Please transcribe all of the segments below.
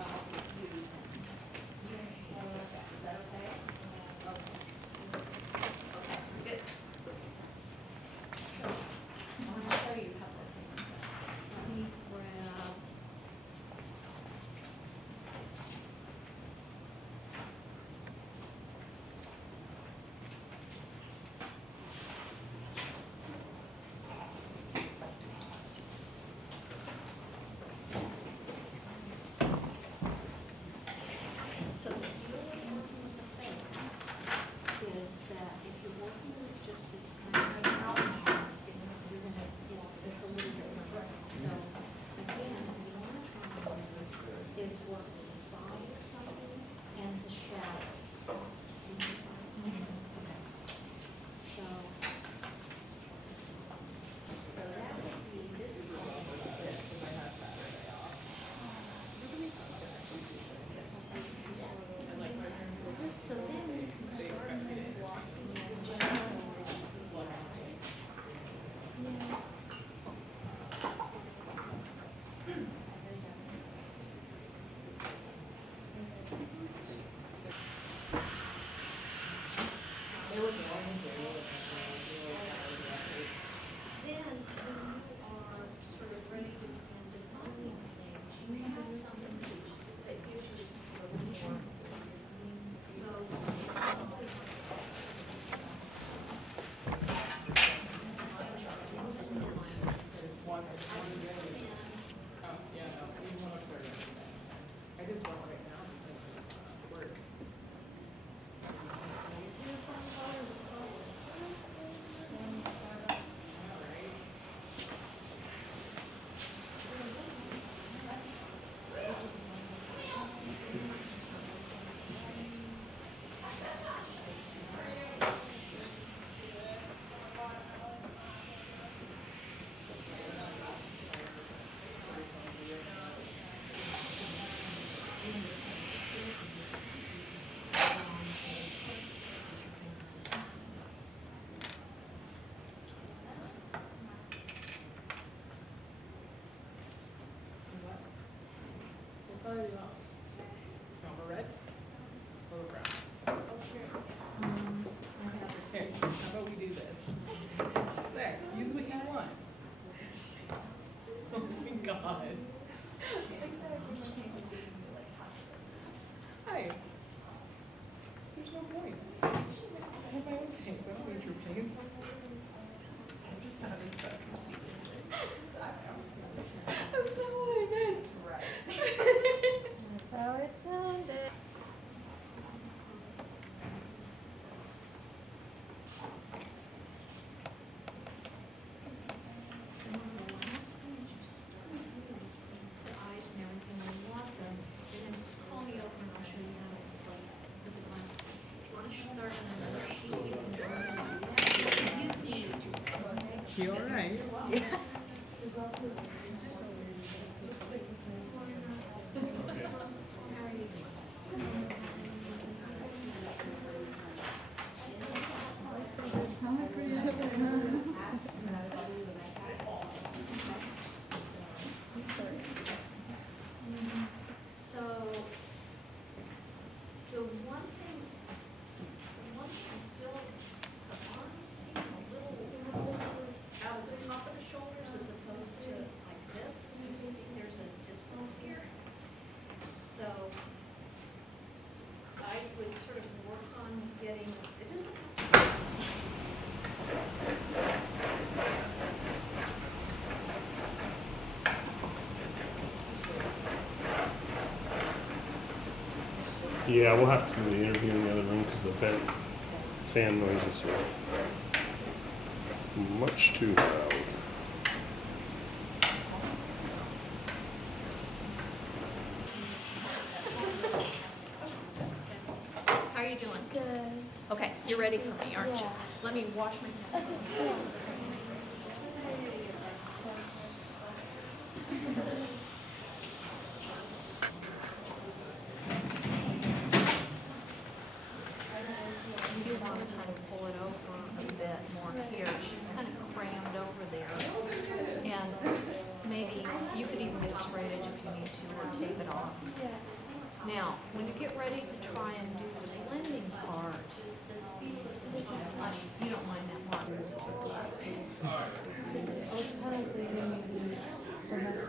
Is that okay? Okay, good. So, I want to show you a couple of things. Let me grab. So the deal with working with the face is that if you're working with just this kind of outline, you're gonna, it's a little bit different. So again, what you want to try and do is work inside of something and the shadows. Okay. So that would be this So then you can start walking in shadows. Then, when you are sort of ready to begin defining things, you have something that usually is a little more. I just want right now because of work. What color do you want? You want red or brown? Here, how about we do this? There, use what you want. Oh my god. Hi. There's no point. I have my own things. I don't need your face. I just sounded so conceited. That's not what I meant. Right. That's how it sounded. And one of the last things you start to do is put the eyes and everything when you want them. And then call me over and I'll show you how to like with the glass. If you want to start on another sheet, you can go ahead and do that. Use these two. Okay? You alright? Yeah. So, the one thing I'm still, the arms seem a little out of the top of the shoulders as opposed to like this. You see there's a distance here. So, I would sort of work on getting, it doesn't have to Yeah, we'll have to do the interview in the other room because the fan noises are much too loud. How are you doing? Good. Okay, you're ready for me, aren't you? Yeah. Let me wash my hands. You want to kind of pull it over a bit more here. She's kind of crammed over there. And maybe you could even get a spray edge if you need to, or tape it off. Yeah. Now, when you get ready to try and do the blending part, there's not much, you don't mind that much. I was kind of thinking maybe perhaps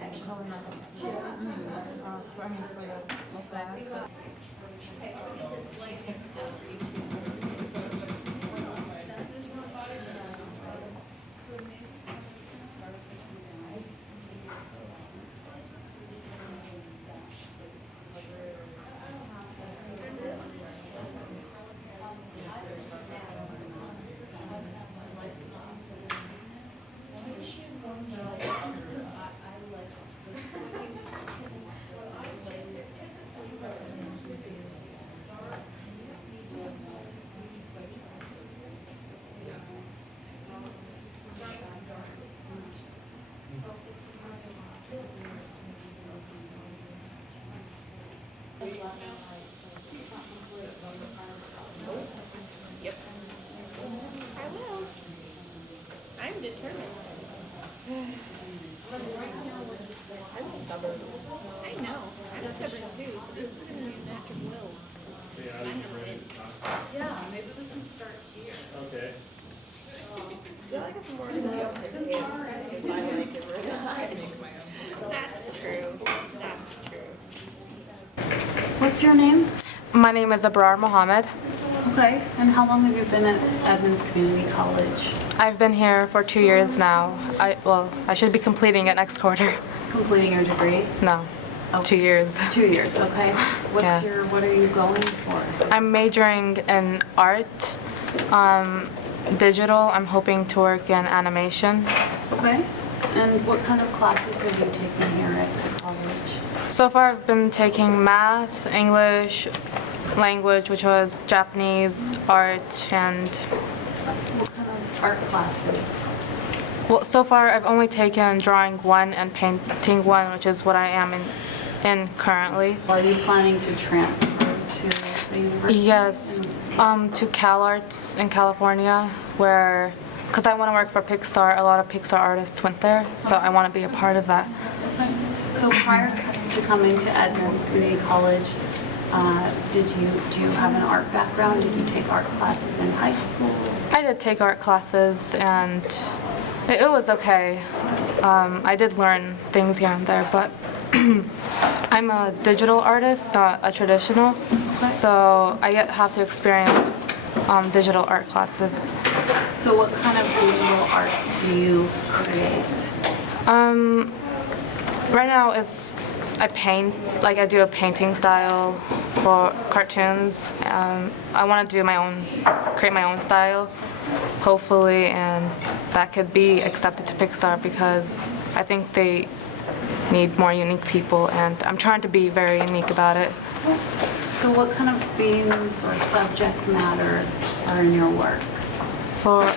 like color I mean for the back. So This glazing stuff, I will. I'm determined. I'm stubborn. I know. I'm stubborn too. So this is gonna use natural wills. yeah, maybe we can start here. Okay. I feel like it's more than the other if I make it really time. That's true. That's true. What's your name? My name is Abrar Mohammed. Okay, and how long have you been at Edmonds Community College? I've been here for 2 years now. I should be completing it next quarter. Completing your degree? No, Oh. 2 years. 2 years, okay. Yeah. What are you going for? I'm majoring in art, digital. I'm hoping to work in animation. Okay, and what kind of classes have you taken here at the college? So far, I've been taking math, English, language, which was Japanese, art, and What kind of art classes? well, so far I've only taken drawing 1 and painting 1, which is what I am in currently. Are you planning to transfer to the university? Yes, to CalArts in California, where, because I want to work for Pixar, a lot of Pixar artists went there, so I want to be a part of that. So prior to coming to Edmonds Community College, do you have an art background? Did you take art classes in high school? I did take art classes, and it was okay. I did learn things here and there, but I'm a digital artist, not a traditional, so I have to experience digital art classes. So what kind of digital art do you create? Right now I paint, like I do a painting style for cartoons. I want to do create my own style, hopefully, and that could be accepted to Pixar because I think they need more unique people, and I'm trying to be very unique about it. So what kind of themes or subject matters are in your work? For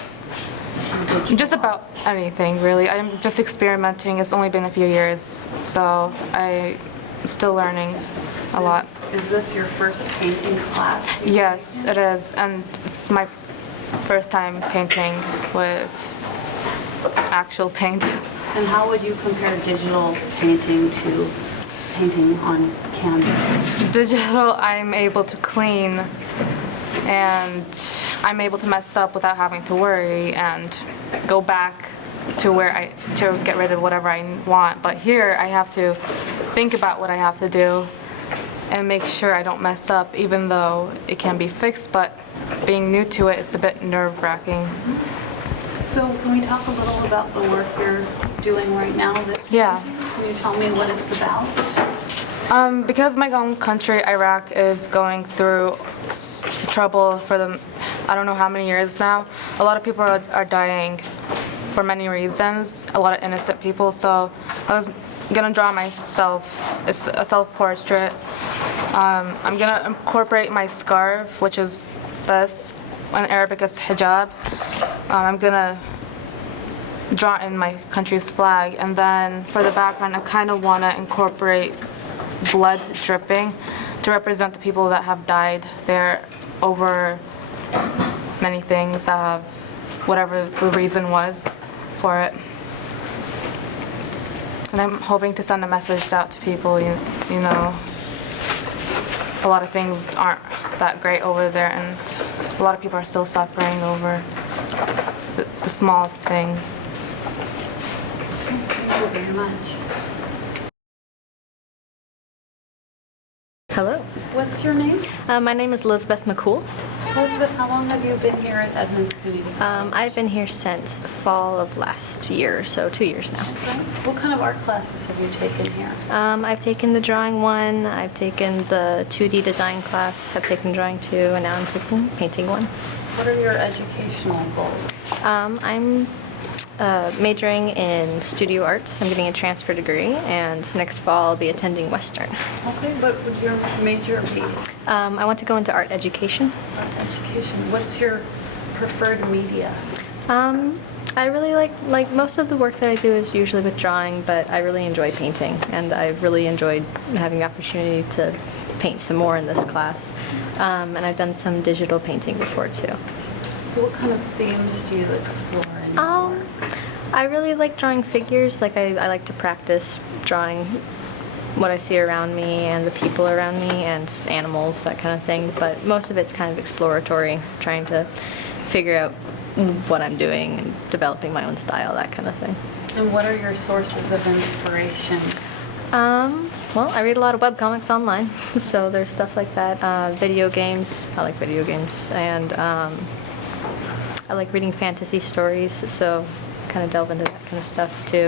just about anything, really. I'm just experimenting. It's only been a few years, so I'm still learning a lot. Is this your first painting class? Yes, it is, and it's my first time painting with actual paint. And how would you compare digital painting to painting on canvas? Digital, I'm able to clean, and I'm able to mess up without having to worry and go back to to get rid of whatever I want. But here, I have to think about what I have to do and make sure I don't mess up, even though it can be fixed. But being new to it, it's a bit nerve-wracking. So can we talk a little about the work you're doing right now? Yeah. Can you tell me what it's about? Because my own country, Iraq, is going through trouble for I don't know how many years now. A lot of people are dying for many reasons, a lot of innocent people. So I was gonna draw myself, it's a self-portrait. I'm gonna incorporate my scarf, which is this, in Arabic is hijab. I'm gonna draw in my country's flag, and then for the background, I kind of want to incorporate blood dripping to represent the people that have died there over many things, whatever the reason was for it. And I'm hoping to send a message out to people, you know, a lot of things aren't that great over there, and a lot of people are still suffering over the smallest things. Thank you very much. Hello. What's your name? My name is Elizabeth McCool. Elizabeth, how long have you been here at Edmonds Community College? I've been here since fall of last year, so 2 years now. Okay. What kind of art classes have you taken here? I've taken the drawing one, I've taken the 2D design class, I've taken drawing 2, and now I'm taking painting 1. What are your educational goals? I'm majoring in studio arts. I'm getting a transfer degree, and next fall I'll be attending Western. Okay, what would your major be? I want to go into art education. Art education. What's your preferred media? I really like most of the work that I do is usually with drawing, but I really enjoy painting, and I've really enjoyed having the opportunity to paint some more in this class. And I've done some digital painting before too. So what kind of themes do you explore in your work? I really like drawing figures. Like I like to practice drawing what I see around me and the people around me and animals, that kind of thing. But most of it's kind of exploratory, trying to figure out what I'm doing and developing my own style, that kind of thing. And what are your sources of inspiration? Well, I read a lot of webcomics online, so there's stuff like that. Video games, I like video games, and I like reading fantasy stories, so kind of delve into that kind of stuff too.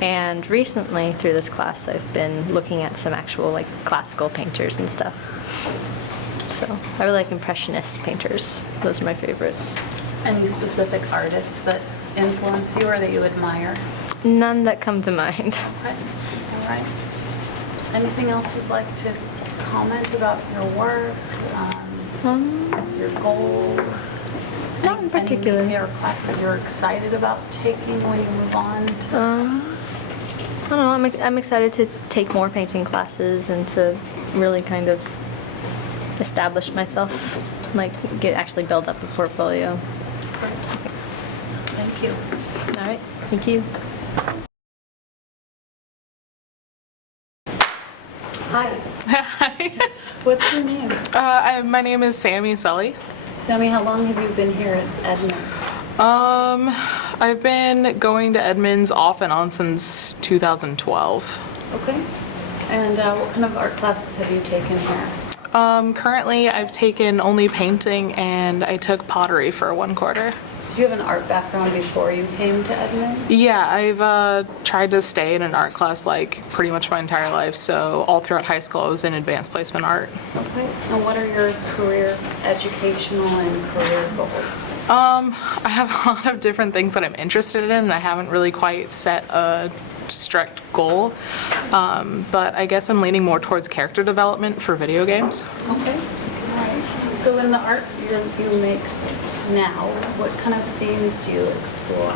And recently, through this class, I've been looking at some actual like classical painters and stuff. So I really like impressionist painters. Those are my favorite. Any specific artists that influence you or that you admire? None that come to mind. Okay, all right. Anything else you'd like to comment about your work, your goals? Not in particular. Any media or classes you're excited about taking when you move on to? I don't know. I'm excited to take more painting classes and to really kind of establish myself, like actually build up a portfolio. Thank you. All right. Thank you. Hi, Hi. what's your name? My name is Sammy Sully. Sammy, how long have you been here at Edmonds? I've been going to Edmonds off and on since 2012. Okay. And what kind of art classes have you taken here? Currently, I've taken only painting and I took pottery for 1 quarter. Did you have an art background before you came to Edmonds? Yeah, I've tried to stay in an art class like pretty much my entire life. So all throughout high school, I was in advanced placement art. Okay. And what are your career, educational and career goals? I have a lot of different things that I'm interested in, and I haven't really quite set a strict goal. But I guess I'm leaning more towards character development for video games. Okay. All right. So in the art you make now, what kind of themes do you explore?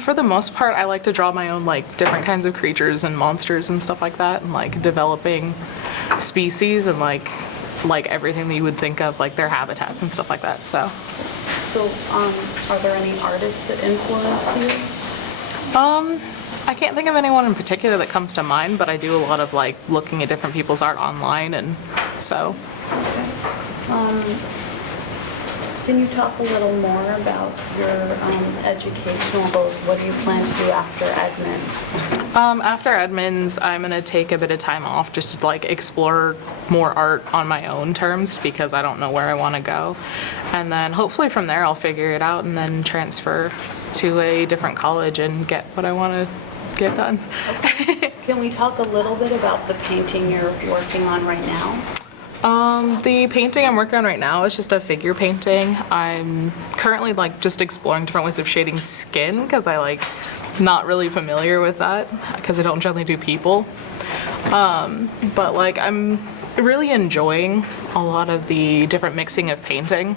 For the most part, I like to draw my own like different kinds of creatures and monsters and stuff like that, and like developing species and like everything that you would think of, like their habitats and stuff like that. So are there any artists that influence you? I can't think of anyone in particular that comes to mind, but I do a lot of like looking at different people's art online, and so. Can you talk a little more about your educational goals? What do you plan to do after Edmonds? After Edmonds, I'm gonna take a bit of time off just to like explore more art on my own terms because I don't know where I want to go, and then hopefully from there I'll figure it out and then transfer to a different college and get what I want to get done. Can we talk a little bit about the painting you're working on right now? The painting I'm working on right now is just a figure painting. I'm currently like just exploring different ways of shading skin because I like not really familiar with that because I don't generally do people. But like I'm really enjoying a lot of the different mixing of painting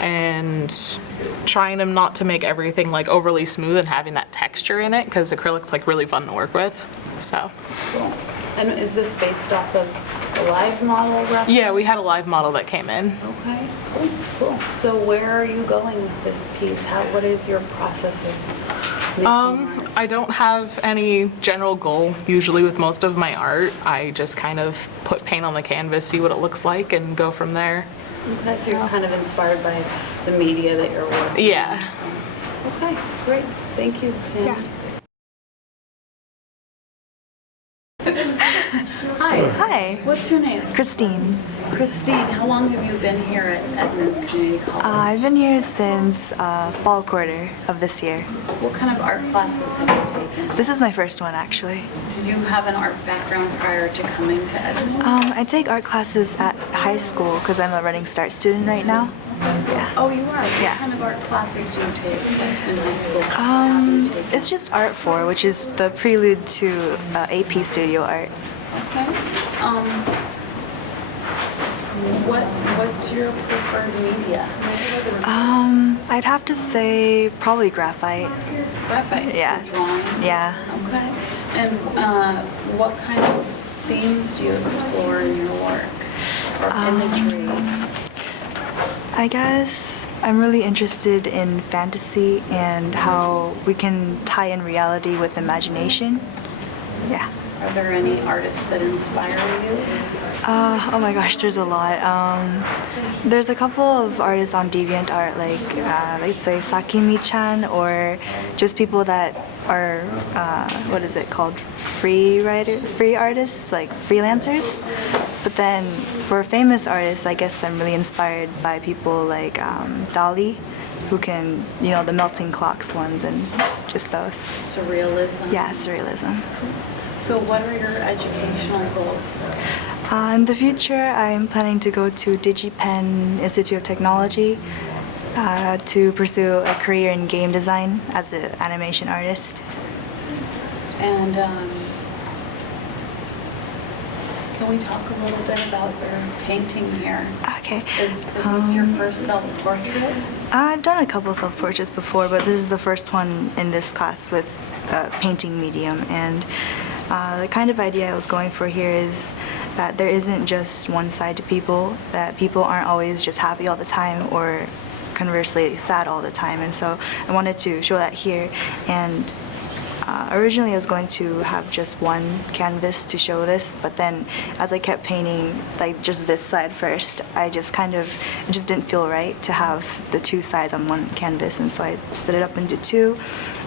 and trying not to make everything like overly smooth and having that texture in it because acrylic's like really fun to work with. So. Cool. And is this based off of a live model reference? Yeah, we had a live model that came in. Okay, cool. So where are you going with this piece? What is your process of making art? I don't have any general goal usually with most of my art. I just kind of put paint on the canvas, see what it looks like, and go from there. Okay, so you're kind of inspired by the media that you're working. Yeah. Okay, great. Thank you, Sam. Hi. Hi, What's your name? Christine. Christine. How long have you been here at Edmonds Community College? I've been here since fall quarter of this year. What kind of art classes have you taken? This is my first one, actually. Did you have an art background prior to coming to Edmonds? I take art classes at high school because I'm a Running Start student right now. Yeah. Oh, you are? Yeah. What kind of art classes do you take in high school? It's just Art 4, which is the prelude to AP Studio Art. Okay. What's your preferred media? I'd have to say probably graphite. Graphite. Yeah. So drawing. Yeah. Okay. And what kind of themes do you explore in your work or imagery? I guess I'm really interested in fantasy and how we can tie in reality with imagination. Yeah. Are there any artists that inspire you? Oh my gosh, there's a lot. There's a couple of artists on DeviantArt, like let's say Sakimi-chan, or just people that are what is it called, free artists, like freelancers. But then for famous artists, I guess I'm really inspired by people like Dali, who can, the melting clocks ones and just those. Surrealism? Yeah, surrealism. So what are your educational goals? In the future, I'm planning to go to DigiPen Institute of Technology to pursue a career in game design as an animation artist. And can we talk a little bit about your painting here? Okay. Is this your first self-portrait? I've done a couple self-portraits before, but this is the first one in this class with painting medium. And the kind of idea I was going for here is that there isn't just one side to people, that people aren't always just happy all the time or conversely sad all the time. And so I wanted to show that here. And originally I was going to have just one canvas to show this, but then as I kept painting like just this side first, it just didn't feel right to have the two sides on one canvas, and so I split it up into two.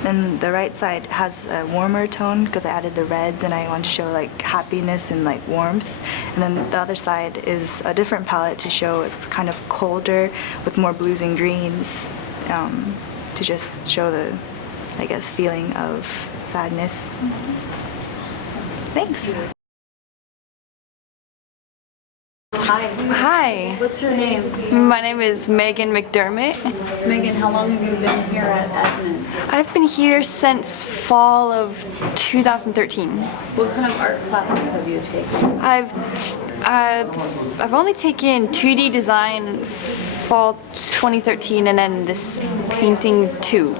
Then the right side has a warmer tone because I added the reds and I wanted to show like happiness and like warmth. And then the other side is a different palette to show it's kind of colder with more blues and greens, to just show the, I guess, feeling of sadness. Thanks. Hi. Hi, What's your name? my name is Megan McDermott. Megan, how long have you been here at Edmonds? I've been here since fall of 2013. What kind of art classes have you taken? I've only taken 2D design fall 2013 and then this painting 2.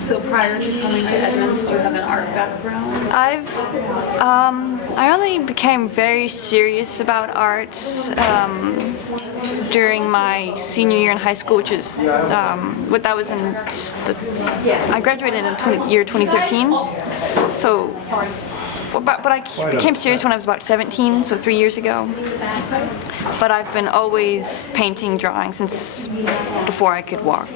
So prior to coming to Edmonds, do you have an art background? I only became very serious about art during my senior year in high school, which is I graduated in year 2013. So, but I became serious when I was about 17, so 3 years ago. But I've been always painting, drawing since before I could walk.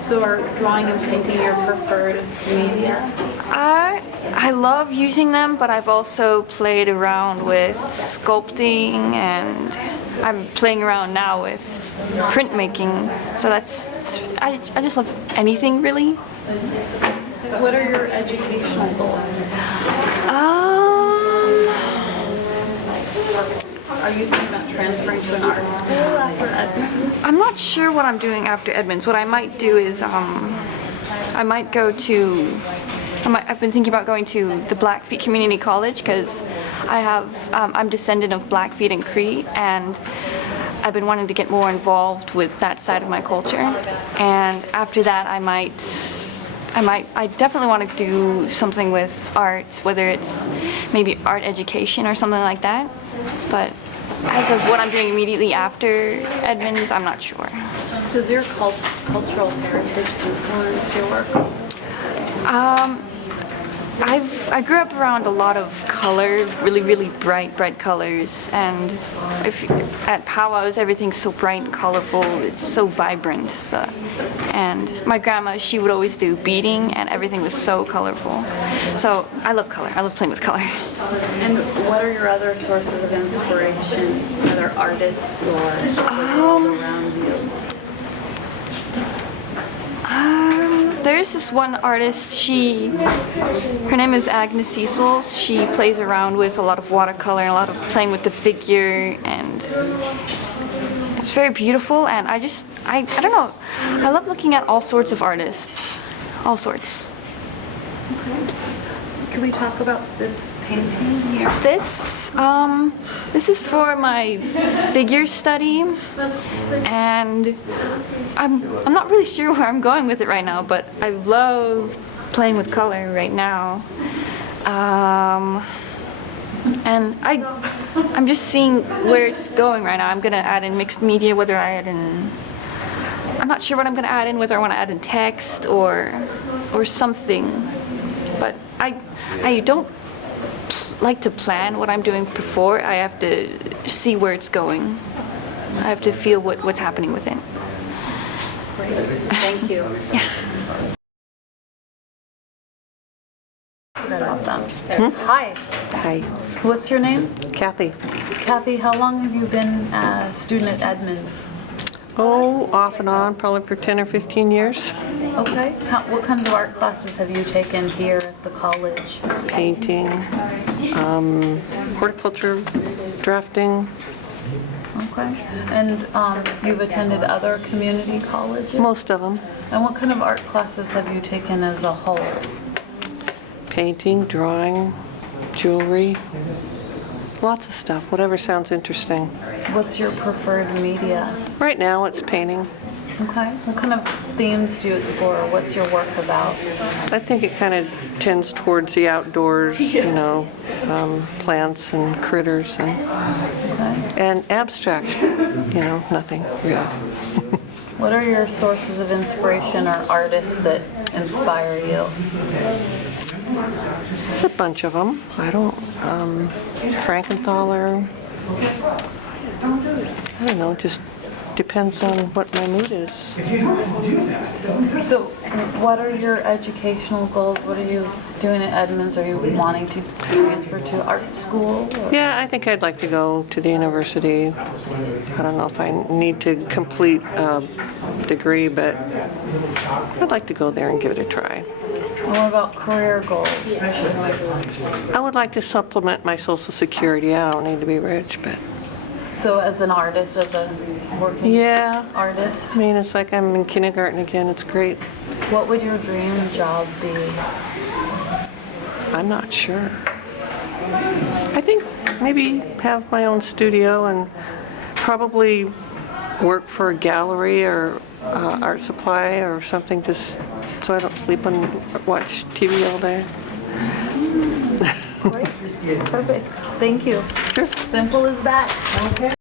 So are drawing and painting your preferred media? I love using them, but I've also played around with sculpting, and I'm playing around now with printmaking. So I just love anything really. What are your educational goals? Are you thinking about transferring to an art school after Edmonds? I'm not sure what I'm doing after Edmonds. What I might do is I might go to. I've been thinking about going to the Blackfeet Community College because I'm descendant of Blackfeet and Cree, and I've been wanting to get more involved with that side of my culture. And after that, I definitely want to do something with art, whether it's maybe art education or something like that. But as of what I'm doing immediately after Edmonds, I'm not sure. Does your cultural heritage influence your work? I grew up around a lot of color, really bright colors, and at powwows everything's so bright and colorful. It's so vibrant. And my grandma, she would always do beading, and everything was so colorful. So I love color. I love playing with color. And what are your other sources of inspiration, other artists or all around you? There's this one artist, her name is Agnes Cecils. She plays around with a lot of watercolor and a lot of playing with the figure, and it's very beautiful, and I don't know, I love looking at all sorts of artists, all sorts. Can we talk about this painting here? This is for my figure study, and I'm not really sure where I'm going with it right now, but I love playing with color right now. And I'm just seeing where it's going right now. I'm gonna add in mixed media, whether I add in, I'm not sure what I'm gonna add in, whether I want to add in text or something, but I don't like to plan what I'm doing before. I have to see where it's going. I have to feel what's happening with it. Great. Thank you. Yeah. That's awesome. Hi. Hi, What's your name? Kathy. Kathy, how long have you been a student at Edmonds? Oh, off and on, probably for 10 or 15 years. Okay. What kinds of art classes have you taken here at the college? Painting, horticulture, drafting, Okay. And you've attended other community colleges? most of them. And what kind of art classes have you taken as a whole? Painting, drawing, jewelry, lots of stuff, whatever sounds interesting. What's your preferred media? Right now, it's painting. Okay. What kind of themes do you explore? What's your work about? I think it kind of tends towards the outdoors, you know, plants and critters and abstract, you know, nothing real. What are your sources of inspiration or artists that inspire you? There's a bunch of them. I don't, Frankenthaler. I don't know, just depends on what my mood is. So what are your educational goals? What are you doing at Edmonds? Are you wanting to transfer to art school? Or? Yeah, I think I'd like to go to the university. I don't know if I need to complete a degree, but I'd like to go there and give it a try. And what about career goals? I would like to supplement my Social Security. I don't need to be rich, but So as an artist, as a working artist, I mean, it's like I'm in kindergarten again. It's great. what would your dream job be? I'm not sure. I think maybe have my own studio and probably work for a gallery or art supply or something, just so I don't sleep and watch TV all day. Great. Perfect. Thank you. Sure. Simple as that. Okay.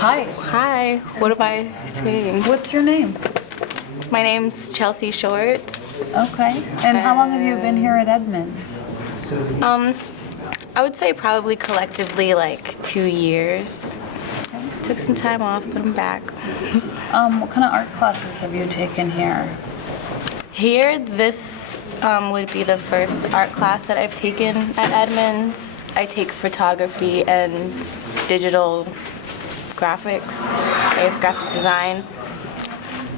Hi. Hi. What am I saying? What's your name? My name's Chelsea Shorts. Okay. And how long have you been here at Edmonds? I would say probably collectively like 2 years. Took some time off, but I'm back. What kind of art classes have you taken here? Here, this would be the first art class that I've taken at Edmonds. I take photography and digital graphics, I guess graphic design.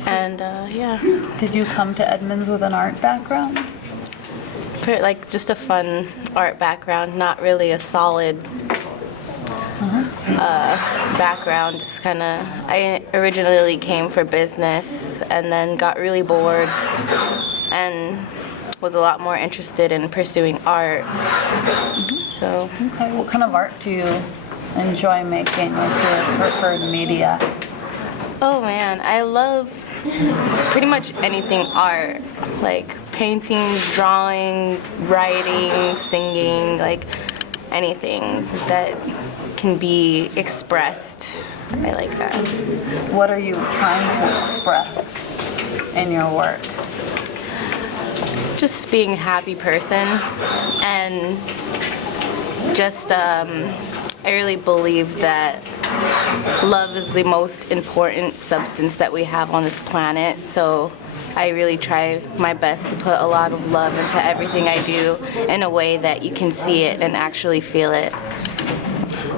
And yeah. Did you come to Edmonds with an art background? For, like just a fun art background, not really a solid background. Just kind of, I originally came for business and then got really bored and was a lot more interested in pursuing art. So. Okay, what kind of art do you enjoy making? What's your preferred media? Oh man, I love pretty much anything art, like painting, drawing, writing, singing, like anything that can be expressed. I like that. What are you trying to express in your work? just being a happy person, and just I really believe that love is the most important substance that we have on this planet. So I really try my best to put a lot of love into everything I do in a way that you can see it and actually feel it.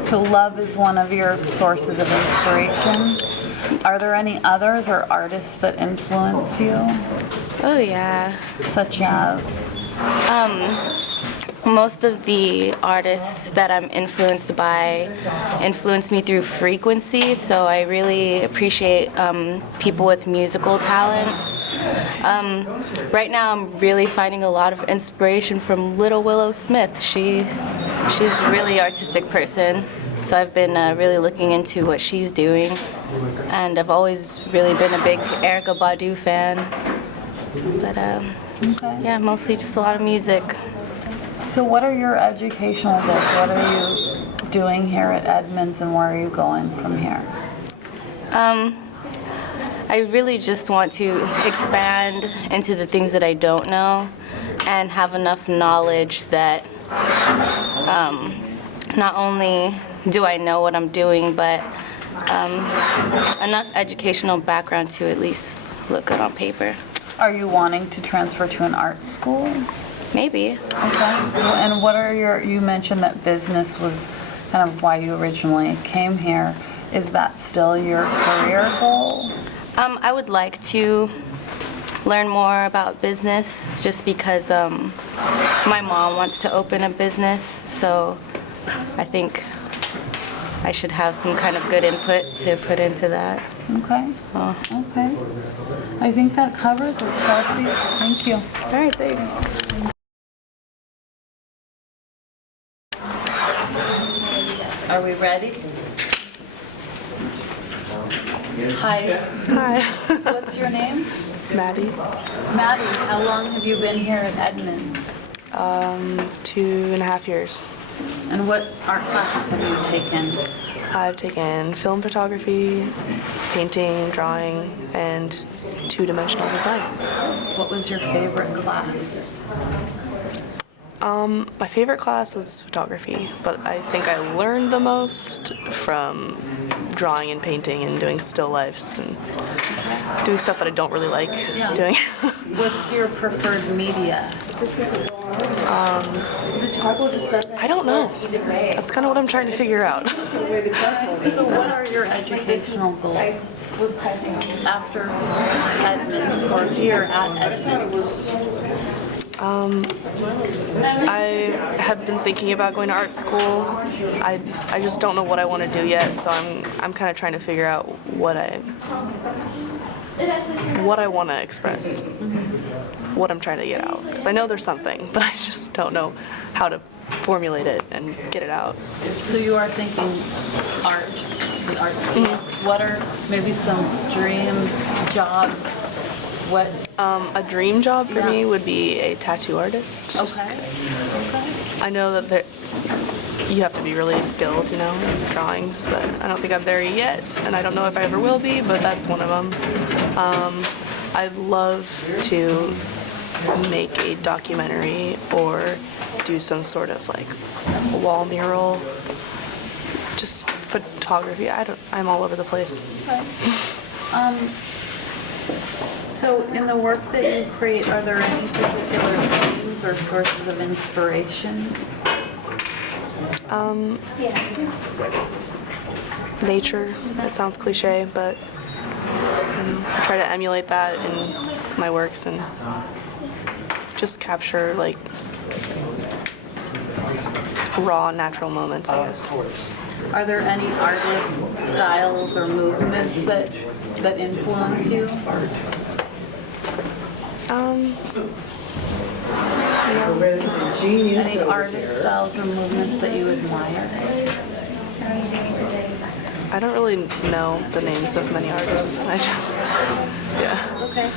So love is one of your sources of inspiration. Are there any others or artists that influence you? Oh yeah. Such as? Most of the artists that I'm influenced by influence me through frequency, so I really appreciate people with musical talents. Right now I'm really finding a lot of inspiration from Little Willow Smith. She's a really artistic person, so I've been really looking into what she's doing, and I've always really been a big Erykah Badu fan. But yeah, mostly just a lot of music. So what are your educational goals? What are you doing here at Edmonds, and where are you going from here? I really just want to expand into the things that I don't know and have enough knowledge that not only do I know what I'm doing, but enough educational background to at least look good on paper. Are you wanting to transfer to an art school? Maybe. Okay. And what are you mentioned that business was kind of why you originally came here. Is that still your career goal? I would like to learn more about business just because my mom wants to open a business, so I think I should have some kind of good input to put into that. Okay. So. Okay. I think that covers it, Chelsea. Thank you. All right, thanks. Are we ready? Hi. Hi. What's your name? Maddie. Maddie, how long have you been here at Edmonds? 2.5 years. And what art classes have you taken? I've taken film photography, painting, drawing, and two-dimensional design. What was your favorite class? My favorite class was photography, but I think I learned the most from drawing and painting and doing still lifes and doing stuff that I don't really like doing. What's your preferred media? I don't know. That's kind of what I'm trying to figure out. So what are your educational goals after Edmonds or here at Edmonds? I have been thinking about going to art school. I just don't know what I want to do yet, so I'm kind of trying to figure out what I want to express, what I'm trying to get out. Because I know there's something, but I just don't know how to formulate it and get it out. So you are thinking art, the art field. What are maybe some dream jobs? What? A dream job for me would be a tattoo artist. Okay. I know that you have to be really skilled, in drawings, but I don't think I'm there yet, and I don't know if I ever will be, but that's one of them. I'd love to make a documentary or do some sort of like wall mural, just photography. I'm all over the place. Okay. So in the work that you create, are there any particular themes or sources of inspiration? Nature. That sounds cliche, but I try to emulate that in my works and just capture like raw, natural moments, I guess. Are there any artist styles or movements that influence you? Any artist styles or movements that you admire? I don't really know the names of many artists. I just, yeah. It's okay.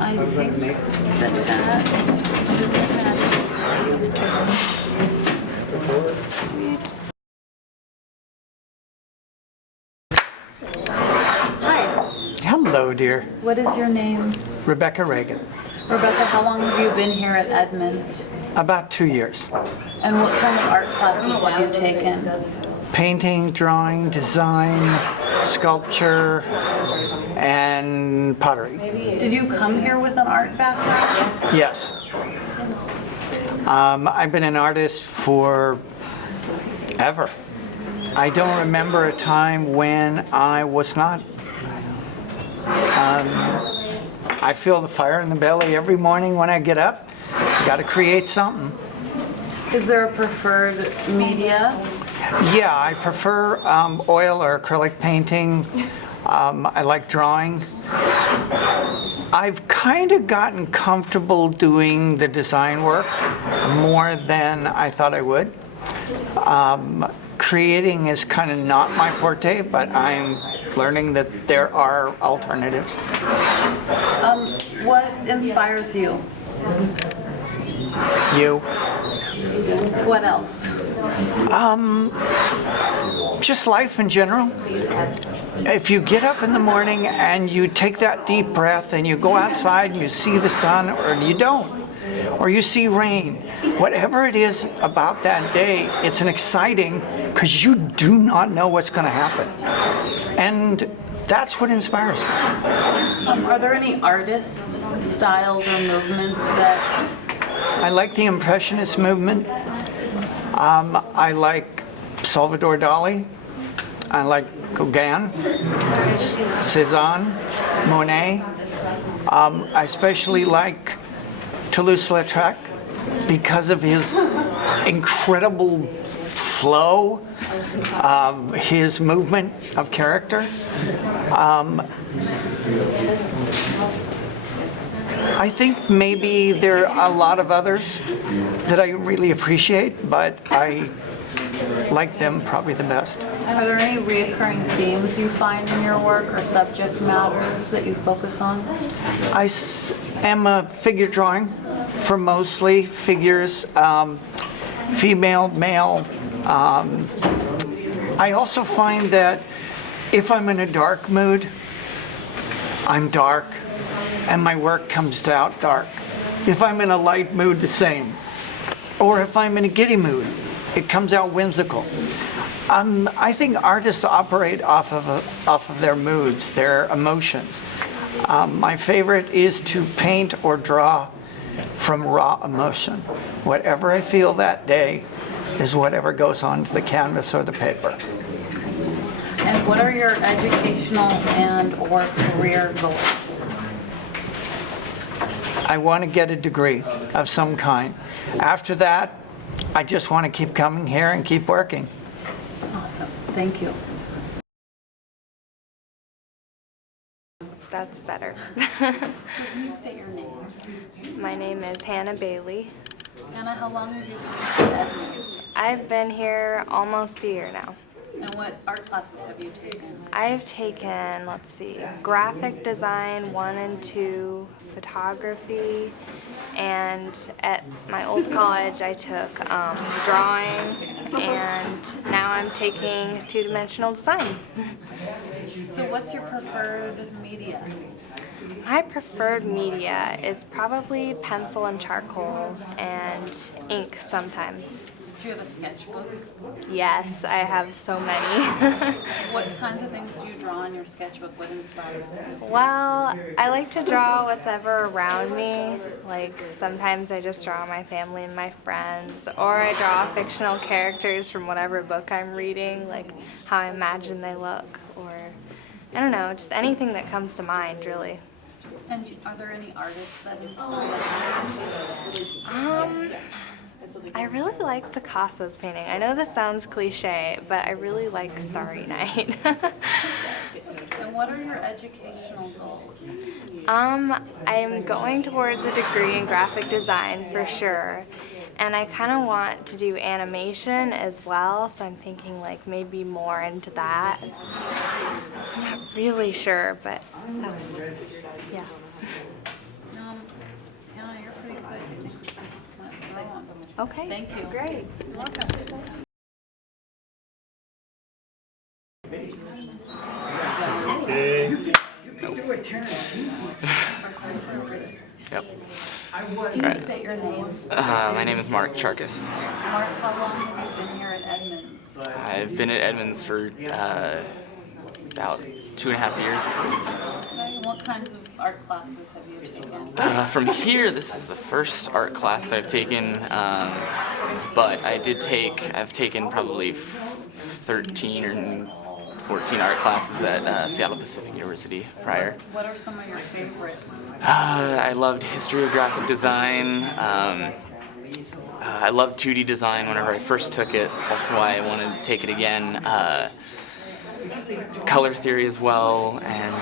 I think that is it. Sweet. Hi. Hello, dear. What is your name? Rebecca Reagan. Rebecca, how long have you been here at Edmonds? About 2 years. And what kind of art classes have you taken? Painting, drawing, design, sculpture, and pottery. Did you come here with an art background? Yes. I've been an artist for ever. I don't remember a time when I was not. I feel the fire in the belly every morning when I get up. Got to create something. Is there a preferred media? Yeah, I prefer oil or acrylic painting. I like drawing. I've kind of gotten comfortable doing the design work more than I thought I would. Creating is kind of not my forte, but I'm learning that there are alternatives. What inspires you? You? What else? Just life in general. If you get up in the morning and you take that deep breath and you go outside and you see the sun, or you don't, or you see rain, whatever it is about that day, it's an exciting because you do not know what's going to happen. And that's what inspires me. Are there any artists, styles, or movements that... I like the Impressionist movement. I like Salvador Dali. I like Gauguin, Cézanne, Monet. I especially like Toulouse-Lautrec because of his incredible flow, his movement of character. I think maybe there are a lot of others that I really appreciate, but I like them probably the best. Are there any recurring themes you find in your work or subject matters that you focus on? I am a figure drawing for mostly figures, female, male. I also find that if I'm in a dark mood, I'm dark, and my work comes out dark. If I'm in a light mood, the same. Or if I'm in a giddy mood, it comes out whimsical. I think artists operate off of their moods, their emotions. My favorite is to paint or draw from raw emotion. Whatever I feel that day is whatever goes onto the canvas or the paper. And what are your educational and or career goals? I want to get a degree of some kind. After that, I just want to keep coming here and keep working. Awesome. Thank you. That's better. So can you state your name? My name is Hannah Bailey. Hannah, how long have you been at Edmonds? I've been here almost a year now. And what art classes have you taken? I've taken, let's see, graphic design 1 and 2, photography, and at my old college I took drawing, and now I'm taking two-dimensional design. So what's your preferred media? My preferred media is probably pencil and charcoal and ink sometimes. Do you have a sketchbook? Yes, I have so many. What kinds of things do you draw in your sketchbook? What inspires you? Well, I like to draw what's ever around me. Like sometimes I just draw my family and my friends, or I draw fictional characters from whatever book I'm reading, like how I imagine they look, or I don't know, just anything that comes to mind, really. And are there any artists that inspire you? I really like Picasso's painting. I know this sounds cliche, but I really like Starry Night. And what are your educational goals? I'm going towards a degree in graphic design for sure. And I kind of want to do animation as well, so I'm thinking like maybe more into that. I'm not really sure, but that's, yeah. Hannah, you're pretty good. I think we can let go on. Okay. Thank you. Great. You're welcome. Okay. Yep. you Right. state your name? My name is Mark Charkis. Mark, how long have you been here at Edmonds? I've been at Edmonds for about 2.5 years. Okay, and what kinds of art classes have you taken? From here, this is the first art class that I've taken, but I've taken probably 13 or 14 art classes at Seattle Pacific University prior. What are some of your favorites? I loved history of graphic design. I loved 2D design whenever I first took it. It's also why I wanted to take it again. Color theory as well, and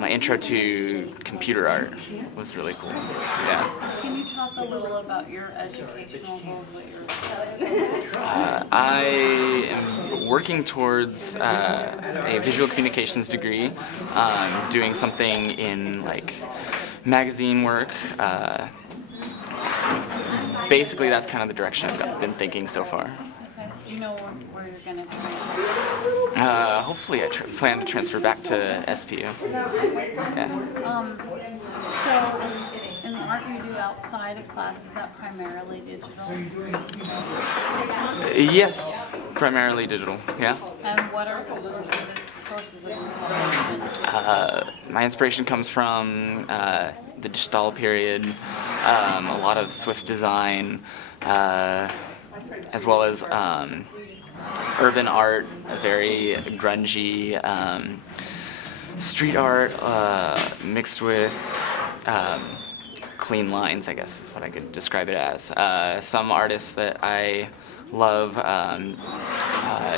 my intro to computer art was really cool. Yeah. Can you talk a little about your educational goals, what you're studying? I am working towards a visual communications degree, doing something in like magazine work. Basically, that's kind of the direction I've been thinking so far. Okay. Do you know where you're going to transfer? Hopefully, I plan to transfer back to SPU. Yeah. So, in the art you do outside of class, is that primarily digital? Yes, primarily digital. Yeah. And what are the sources of inspiration? My inspiration comes from the Gestalt period, a lot of Swiss design, as well as urban art, a very grungy street art mixed with clean lines, I guess is what I could describe it as. Some artists that I love,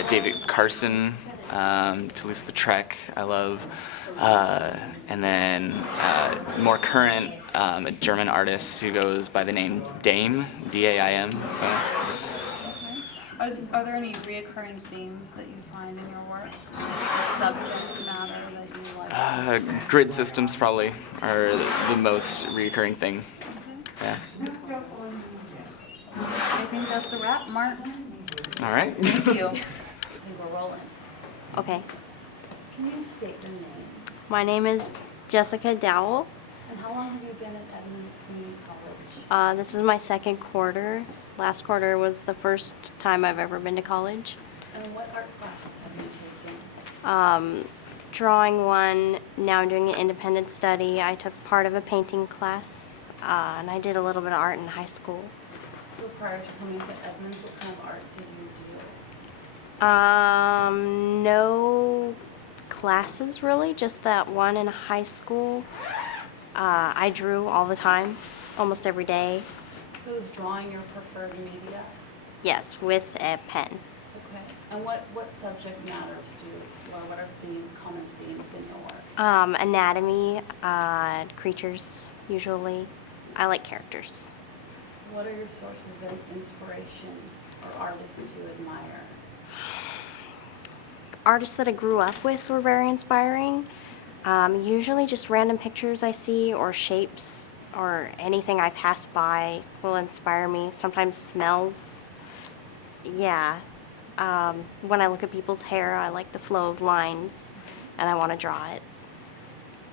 David Carson, Toulouse-Lautrec, I love, and then more current, a German artist who goes by the name Dame, D-A-I-M. So. Are there any reoccurring themes that you find in your work? Or subject matter that you like? Grid systems probably are the most recurring thing. Yeah. I think that's a wrap, Mark. All right. Thank you. I think we're rolling. Okay. Can you state your name? My name is Jessica Dowell. And how long have you been at Edmonds Community College? This is my second quarter. Last quarter was the first time I've ever been to college. And what art classes have you taken? Drawing one, now I'm doing an independent study. I took part of a painting class, and I did a little bit of art in high school. So prior to coming to Edmonds, what kind of art did you do? No classes really, just that one in high school. I drew all the time, almost every day. So is drawing your preferred media? Yes, with a pen. Okay. And what subject matters do you explore? What are common themes in your work? Anatomy, creatures, usually. I like characters. What are your sources of inspiration or artists you admire? Artists that I grew up with were very inspiring. Usually just random pictures I see or shapes or anything I pass by will inspire me. Sometimes smells. Yeah. When I look at people's hair, I like the flow of lines and I want to draw it.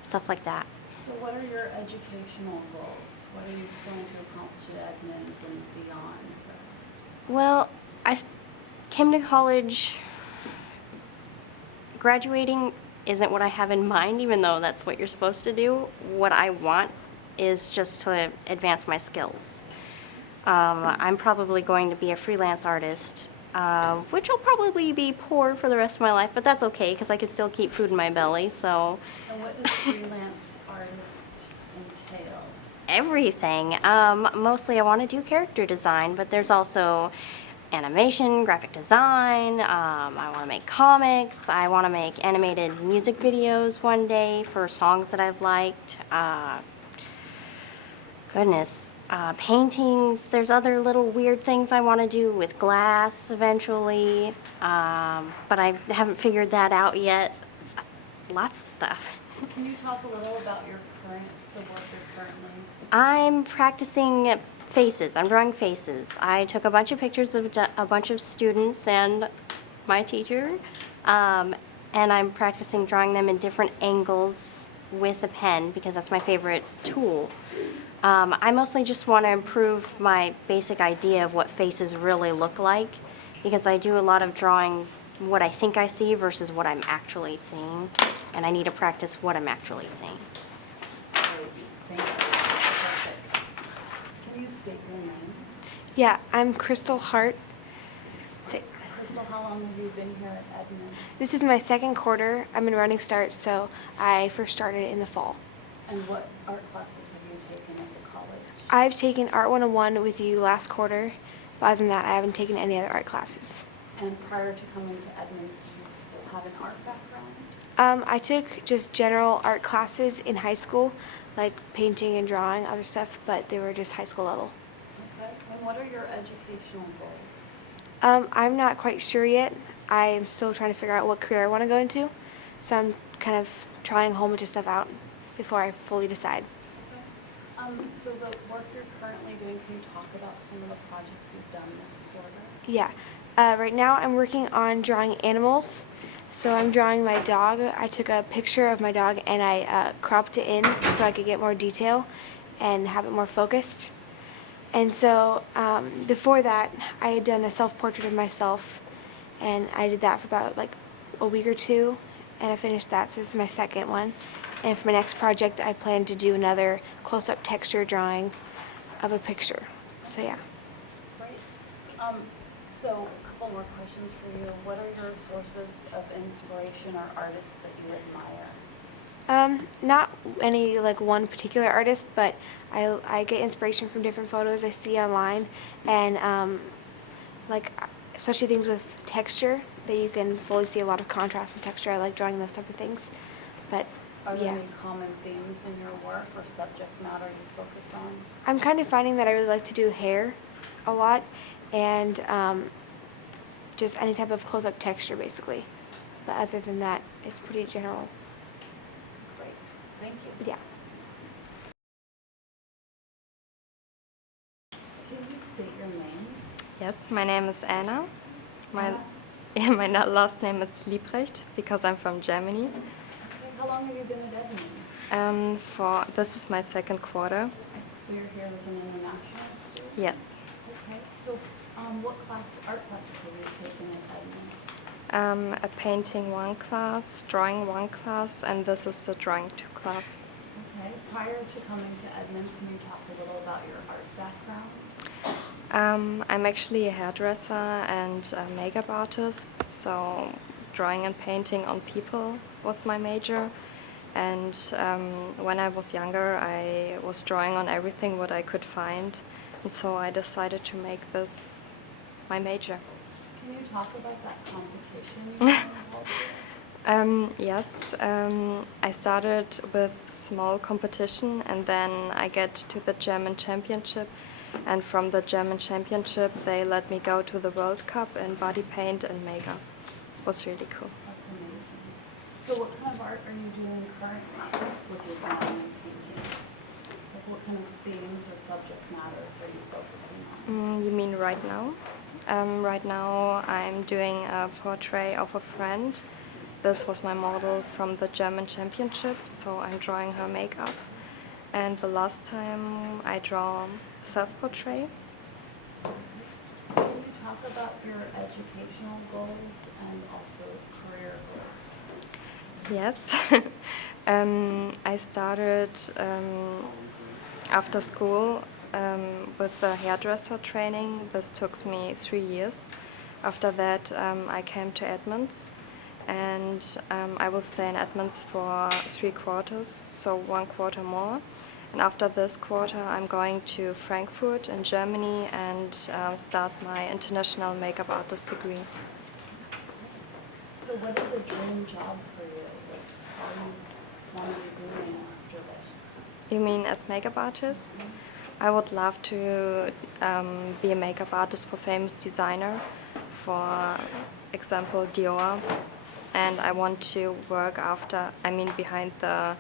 Stuff like that. So what are your educational goals? What are you going to accomplish at Edmonds and beyond? Well, I came to college. Graduating isn't what I have in mind, even though that's what you're supposed to do. What I want is just to advance my skills. I'm probably going to be a freelance artist, which will probably be poor for the rest of my life, but that's okay because I could still keep food in my belly, so. And what does freelance artist entail? Everything. Mostly I want to do character design, but there's also animation, graphic design, I want to make comics, I want to make animated music videos one day for songs that I've liked. Paintings, there's other little weird things I want to do with glass eventually, but I haven't figured that out yet. Lots of stuff. Can you talk a little about the work you're currently? I'm practicing faces. I'm drawing faces. I took a bunch of pictures of a bunch of students and my teacher, and I'm practicing drawing them in different angles with a pen because that's my favorite tool. I mostly just want to improve my basic idea of what faces really look like because I do a lot of drawing what I think I see versus what I'm actually seeing, and I need to practice what I'm actually seeing. Thank you. Can you state your name? Yeah, I'm Crystal Hart. Crystal, how long have you been here at Edmonds? This is my second quarter. I'm in Running Start, so I first started in the fall. And what art classes have you taken at the college? I've taken Art 101 with you last quarter, but other than that, I haven't taken any other art classes. And prior to coming to Edmonds, did you have an art background? I took just general art classes in high school, like painting and drawing, other stuff, but they were just high school level. Okay. And what are your educational goals? I'm not quite sure yet. I am still trying to figure out what career I want to go into, so I'm kind of trying a whole bunch of stuff out before I fully decide. So the work you're currently doing, can you talk about some of the projects you've done this quarter? Yeah. Right now I'm working on drawing animals. So I'm drawing my dog. I took a picture of my dog and I cropped it in so I could get more detail and have it more focused. And so before that, I had done a self-portrait of myself, and I did that for about like a week or two, and I finished that, so this is my second one. And for my next project, I plan to do another close-up texture drawing of a picture. So yeah. Great. So a couple more questions for you. What are your sources of inspiration or artists that you admire? Not any like one particular artist, but I get inspiration from different photos I see online, and like especially things with texture that you can fully see a lot of contrast and texture. I like drawing those type of things. But Are there yeah. any common themes in your work or subject matter you focus on? I'm kind of finding that I really like to do hair a lot, and just any type of close-up texture basically. But other than that, it's pretty general. Great. Thank you. Yeah. Can you state your name? Yes, my name is Anna. My last name is Liebrecht because I'm from Germany. Okay. How long have you been at Edmonds? This is my second quarter. So you're here as an international student? Yes. Okay. So what art classes have you taken at Edmonds? A painting 1 class, drawing 1 class, and this is the drawing 2 class. Okay. Prior to coming to Edmonds, can you talk a little about your art background? I'm actually a hairdresser and a makeup artist, so drawing and painting on people was my major. And when I was younger, I was drawing on everything what I could find, and so I decided to make this my major. Can you talk about that competition you were involved in? Yes, I started with small competition, and then I get to the German championship, and from the German championship they let me go to the World Cup in body paint and makeup. It was really cool. That's amazing. So what kind of art are you doing currently with your drawing and painting? Like what kind of themes or subject matters are you focusing on? You mean right now? Right now I'm doing a portrait of a friend. This was my model from the German championship, so I'm drawing her makeup. And the last time I draw self-portrait. Can you talk about your educational goals and also career goals? Yes. I started after school with the hairdresser training. This took me 3 years. After that, I came to Edmonds, and I will stay in Edmonds for 3 quarters, so 1 quarter more. And after this quarter, I'm going to Frankfurt in Germany and start my international makeup artist degree. So what is a dream job for you? Like, how do you want to be doing after this? You mean as makeup artist? I would love to be a makeup artist for famous designer, for example Dior, and I want to work behind the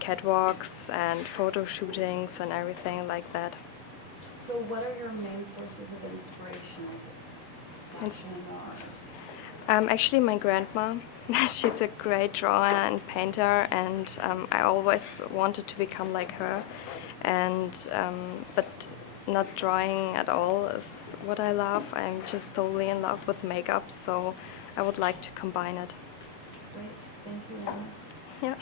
catwalks and photo shootings and everything like that. So what are your main sources of inspiration? Is it fashion or? Actually, my grandma. She's a great drawer and painter, and I always wanted to become like her. And but not drawing at all is what I love. I'm just totally in love with makeup, so I would like to combine it. Great, thank you, Anna. Yeah.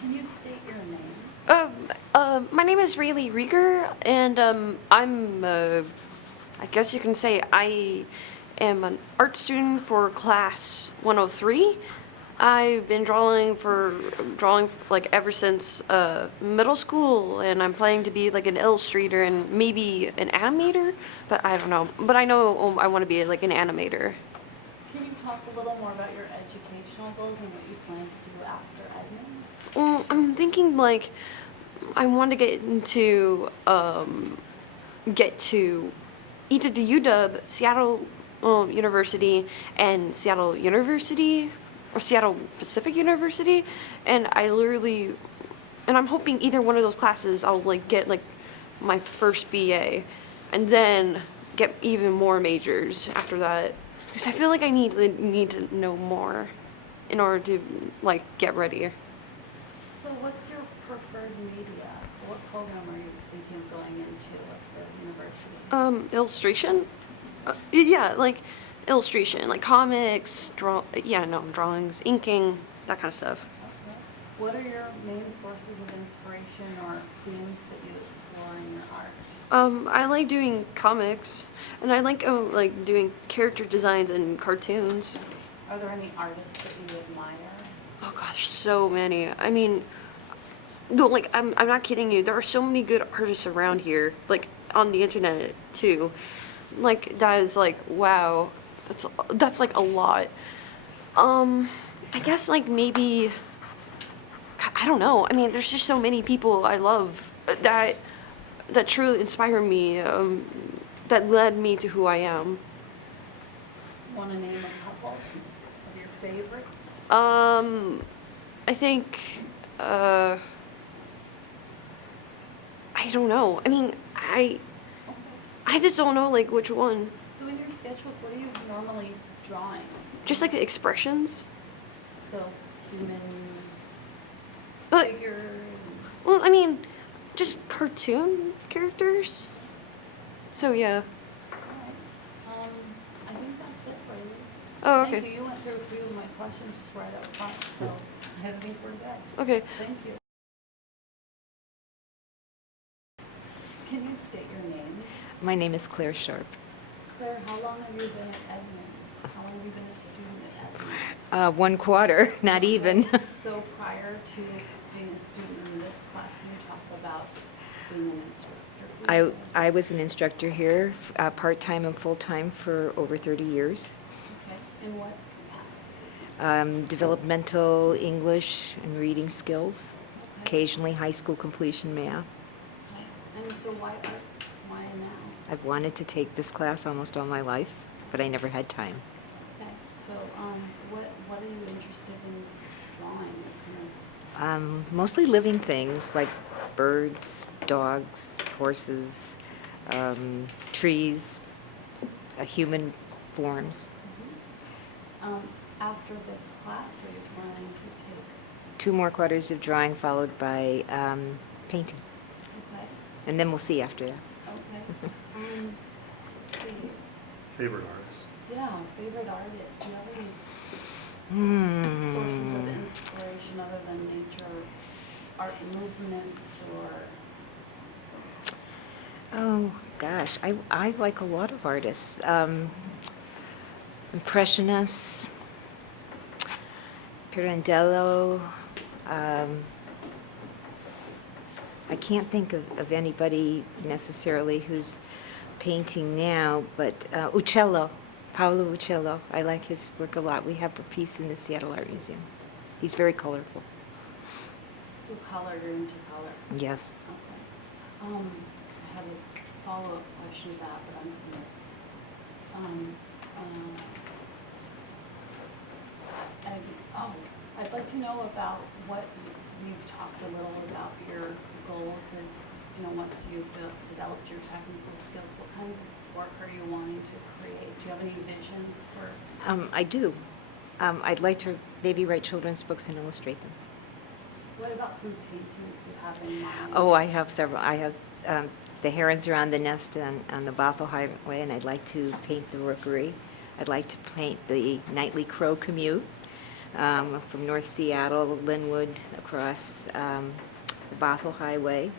Can you state your name? My name is Rayleigh Rieger, and I guess you can say I am an art student for class 103. I've been drawing like ever since middle school, and I'm planning to be like an illustrator and maybe an animator, but I don't know. But I know I want to be like an animator. Can you talk a little more about your educational goals and what you plan to do after Edmonds? Well, I'm thinking like I want to get to either the UW, Seattle University, and Seattle University, or Seattle Pacific University, and I'm hoping either one of those classes I'll like get like my first BA, and then get even more majors after that, because I feel like I need to know more in order to like get ready. So what's your preferred media? What program are you thinking of going into at the university? Illustration? Yeah, like illustration, like comics, drawings, inking, that kind of stuff. Okay. What are your main sources of inspiration or themes that you explore in your art? I like doing comics, and I like doing character designs and cartoons. Are there any artists that you admire? Oh god, there's so many. I mean, no, like I'm not kidding you. There are so many good artists around here, like on the internet too. Like that is like wow, that's like a lot. I guess like maybe I don't know. I mean, there's just so many people I love that truly inspire me. That led me to who I am. Want to name a couple of your favorites? I think, I don't know. I mean, I just don't know, like, which one. So in your sketchbook, what are you normally drawing? Just, like, expressions. So human But, figure? well, I mean, just cartoon characters. So, yeah. I think that's it for you. Oh, okay. Thank you. You went through a few of my questions just right up front, so I think we're good. Okay. Thank you. Can you state your name? My name is Claire Sharp. Claire, how long have you been at Edmonds? How long have you been a student at Edmonds? 1 quarter, not even. So prior to being a student in this class, can you talk about being an instructor? I was an instructor here, part-time and full-time for over 30 years. Okay. In what capacity? Developmental English and reading skills, occasionally high school completion math. Okay. And so why now? I've wanted to take this class almost all my life, but I never had time. Okay. So what are you interested in drawing? What kind of Mostly living things like birds, dogs, horses, trees, human forms. After this class, are you planning to take? 2 more quarters of drawing followed by painting. Okay. And then we'll see after that. Okay. Let's see. Favorite artist? Yeah, favorite artist. Do you have any sources of Hmm. inspiration other than nature, art movements, or? Oh gosh, I like a lot of artists. Impressionists, Pirandello. I can't think of anybody necessarily who's painting now, but Uccello, Paolo Uccello. I like his work a lot. We have a piece in the Seattle Art Museum. He's very colorful. So color, you're into color. Yes. Okay. I have a follow-up question about, but I'm gonna. I'd like to know about what we've talked a little about your goals and once you've developed your technical skills, what kinds of work are you wanting to create? Do you have any visions for? I do. I'd like to maybe write children's books and illustrate them. What about some paintings you have in mind? Oh, I have several. I have the herons around the nest on the Bothell Highway, and I'd like to paint the rookery. I'd like to paint the nightly crow commute from North Seattle, Linwood, across the Bothell Highway.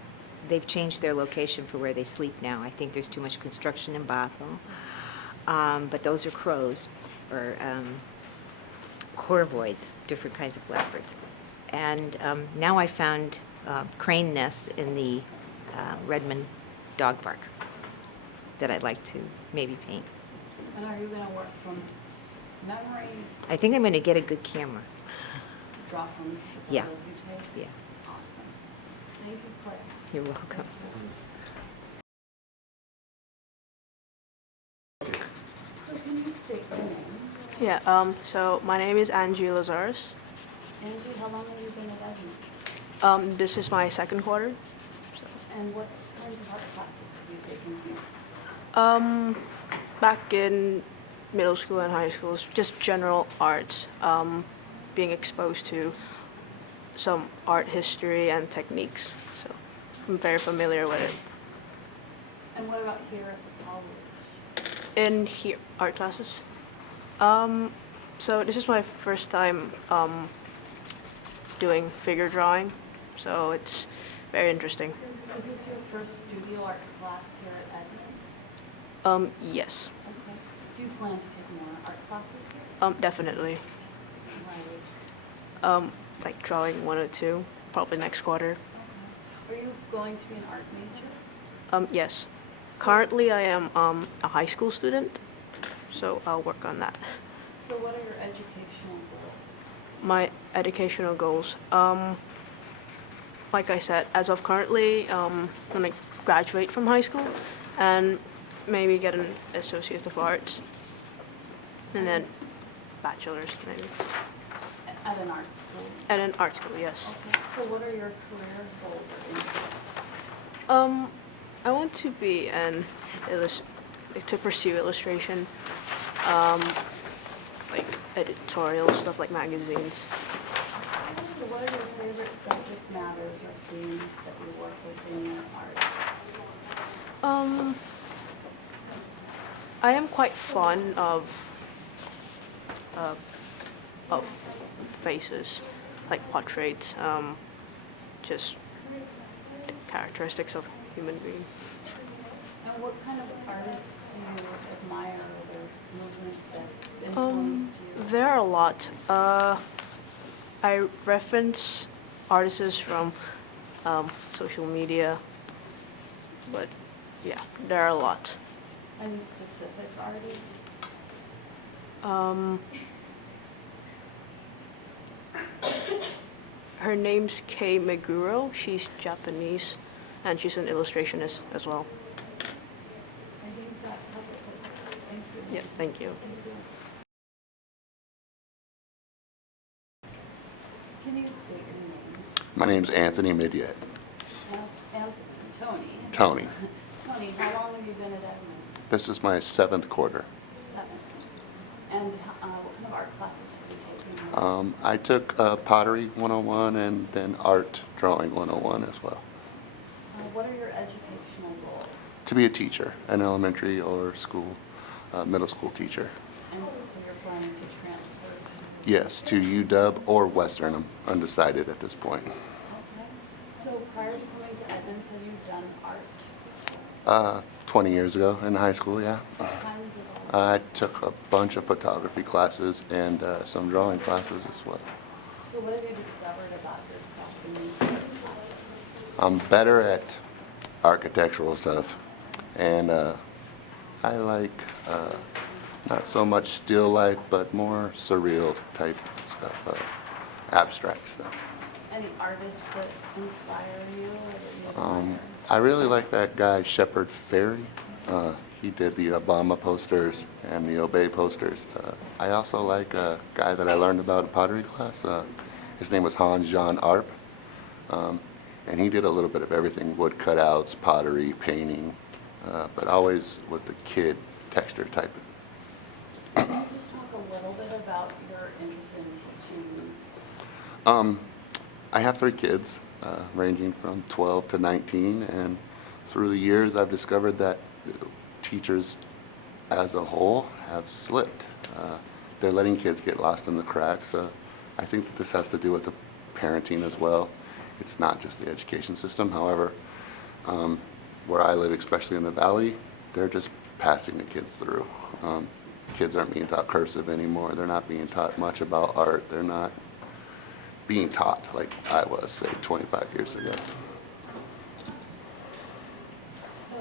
They've changed their location for where they sleep now. I think there's too much construction in Bothell. But those are crows, or corvoids, different kinds of blackbirds. And now I found crane nests in the Redmond dog park that I'd like to maybe paint. And are you going to work from memory? I think I'm going to get a good camera. Draw from the Yeah. photos you take? Yeah. Awesome. Thank you, Claire. You're welcome. So can you state your name? Yeah, so my name is Angie Lazarus. Angie, how long have you been at Edmond? This is my second quarter. And what kinds of art classes have you taken here? Back in middle school and high school, it's just general arts, being exposed to some art history and techniques. So I'm very familiar with it. And what about here at the college? In here, art classes. So this is my first time doing figure drawing, so it's very interesting. Is this your first studio art class here at Edmonds? Yes, Okay. Do you plan to take more art classes here? definitely. Right. Like drawing 102, probably next quarter. Are you going to be an art major? Yes. Currently, I am a high school student, so I'll work on that. So what are your educational goals? My educational goals, like I said, as of currently, I'm gonna graduate from high school and maybe get an Associate of Arts, and then bachelor's maybe. At an art school? At an art school, yes. Okay. So what are your career goals or interests? I want to be to pursue illustration, like editorial stuff like magazines. So what are your favorite subject matters or themes that you work with in your art? I am quite fond of faces, like portraits, just characteristics of human beings. And what kind of artists do you admire or their movements that influenced you? There are a lot. I reference artists from social media, but yeah, there are a lot. Any specific artists? Her name's Kei Meguro. She's Japanese, and she's an illustrationist as well. I think that covers it. Thank you. Yeah, thank you. Can you state your name? My name's Anthony Midyet. Tony. Tony. Tony, how long have you been at Edmonds? This is my 7th quarter. 7. And what kind of art classes have you taken? I took Pottery 101 and then Art Drawing 101 as well. What are your educational goals? To be a teacher, an elementary or school, middle school teacher. And so you're planning to transfer? Yes, to UW or Western. I'm undecided at this point. Okay. So prior to coming to Edmonds, have you done art? 20 years ago in high school, yeah. What kinds of art? I took a bunch of photography classes and some drawing classes as well. So what have you discovered about yourself in these art classes? I'm better at architectural stuff, and I like not so much still life, but more surreal type stuff, abstract stuff. Any artists that inspire you or that you admire? I really like that guy, Shepard Fairey. He did the Obama posters and the Obey posters. I also like a guy that I learned about in pottery class. His name was Hans Jan Arp. And he did a little bit of everything, wood cutouts, pottery, painting, but always with the kid texture type. Can you just talk a little bit about your interest in teaching? I have 3 kids, ranging from 12 to 19, and through the years I've discovered that teachers as a whole have slipped. They're letting kids get lost in the cracks. I think that this has to do with the parenting as well. It's not just the education system. However, where I live, especially in the valley, they're just passing the kids through. Kids aren't being taught cursive anymore. They're not being taught much about art. They're not being taught like I was, say, 25 years ago. So,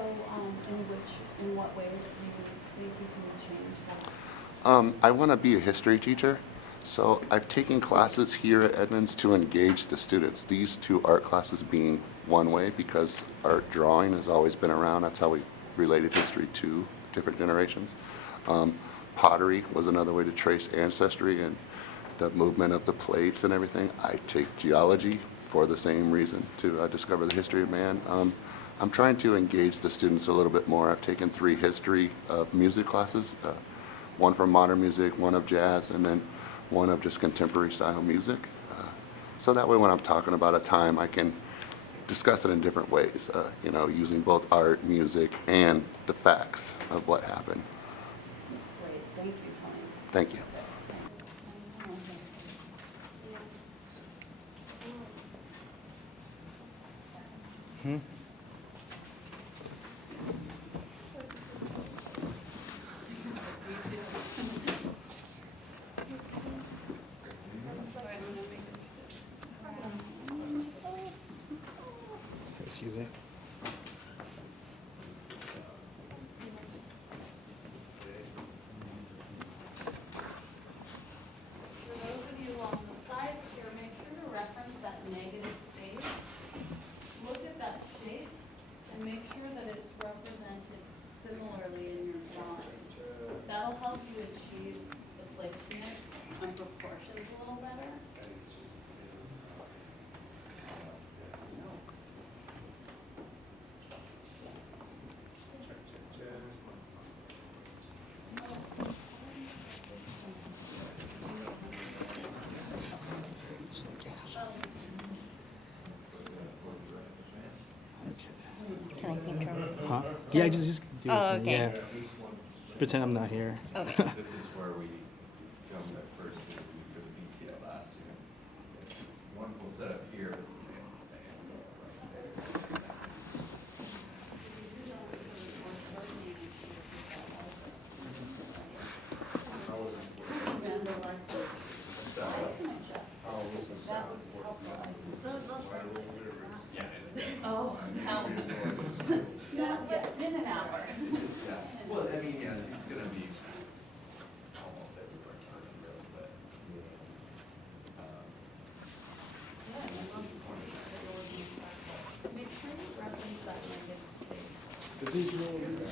in what ways do you think you can change that? I want to be a history teacher, so I've taken classes here at Edmonds to engage the students. These 2 art classes being one way, because art drawing has always been around. That's how we related history to different generations. Pottery was another way to trace ancestry and the movement of the plates and everything. I take geology for the same reason, to discover the history of man. I'm trying to engage the students a little bit more. I've taken 3 history of music classes, one for modern music, one of jazz, and then one of just contemporary style music. So that way when I'm talking about a time, I can discuss it in different ways, using both art, music, and the facts of what happened. That's great. Thank you, Tony. Thank you. Excuse me. For those of you on the sides here, make sure to reference that negative space. Look at that shape and make sure that it's represented similarly in your drawing. That'll help you achieve the placement and proportions a little better. Can I keep drawing? Huh? Yeah, just do Oh, it. okay. Yeah. Pretend I'm not here. Okay. This is where we filmed our first interview for the BTL last year. It's this wonderful setup here. Oh, no. Not yet, in an hour. Yeah, well, I mean, yeah, it's gonna be almost everywhere, but, Make sure you reference that negative space. the visual is,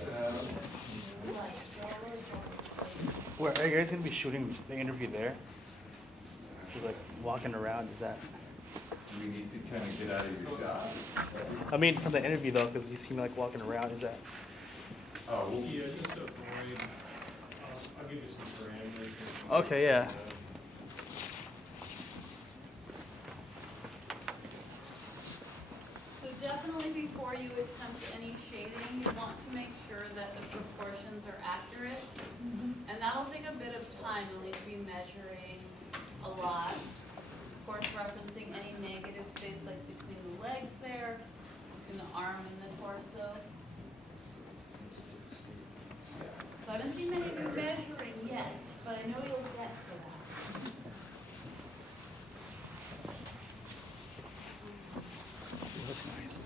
Where are you guys gonna be shooting the interview there? Just like walking around, is that? we need to kind of get out of your shot. I mean, from the interview though, because you seem like walking around, is that? Oh, well, Yeah, just avoid, I'll give you some parameters. Okay, yeah. So definitely before you attempt any shading, you want to make sure that the proportions are accurate. And that'll take a bit of time. You'll need to be measuring a lot. Of course, referencing any negative space like between the legs there, between the arm and the torso. So I haven't seen many of you measuring yet, but I know you'll get to that. That's nice.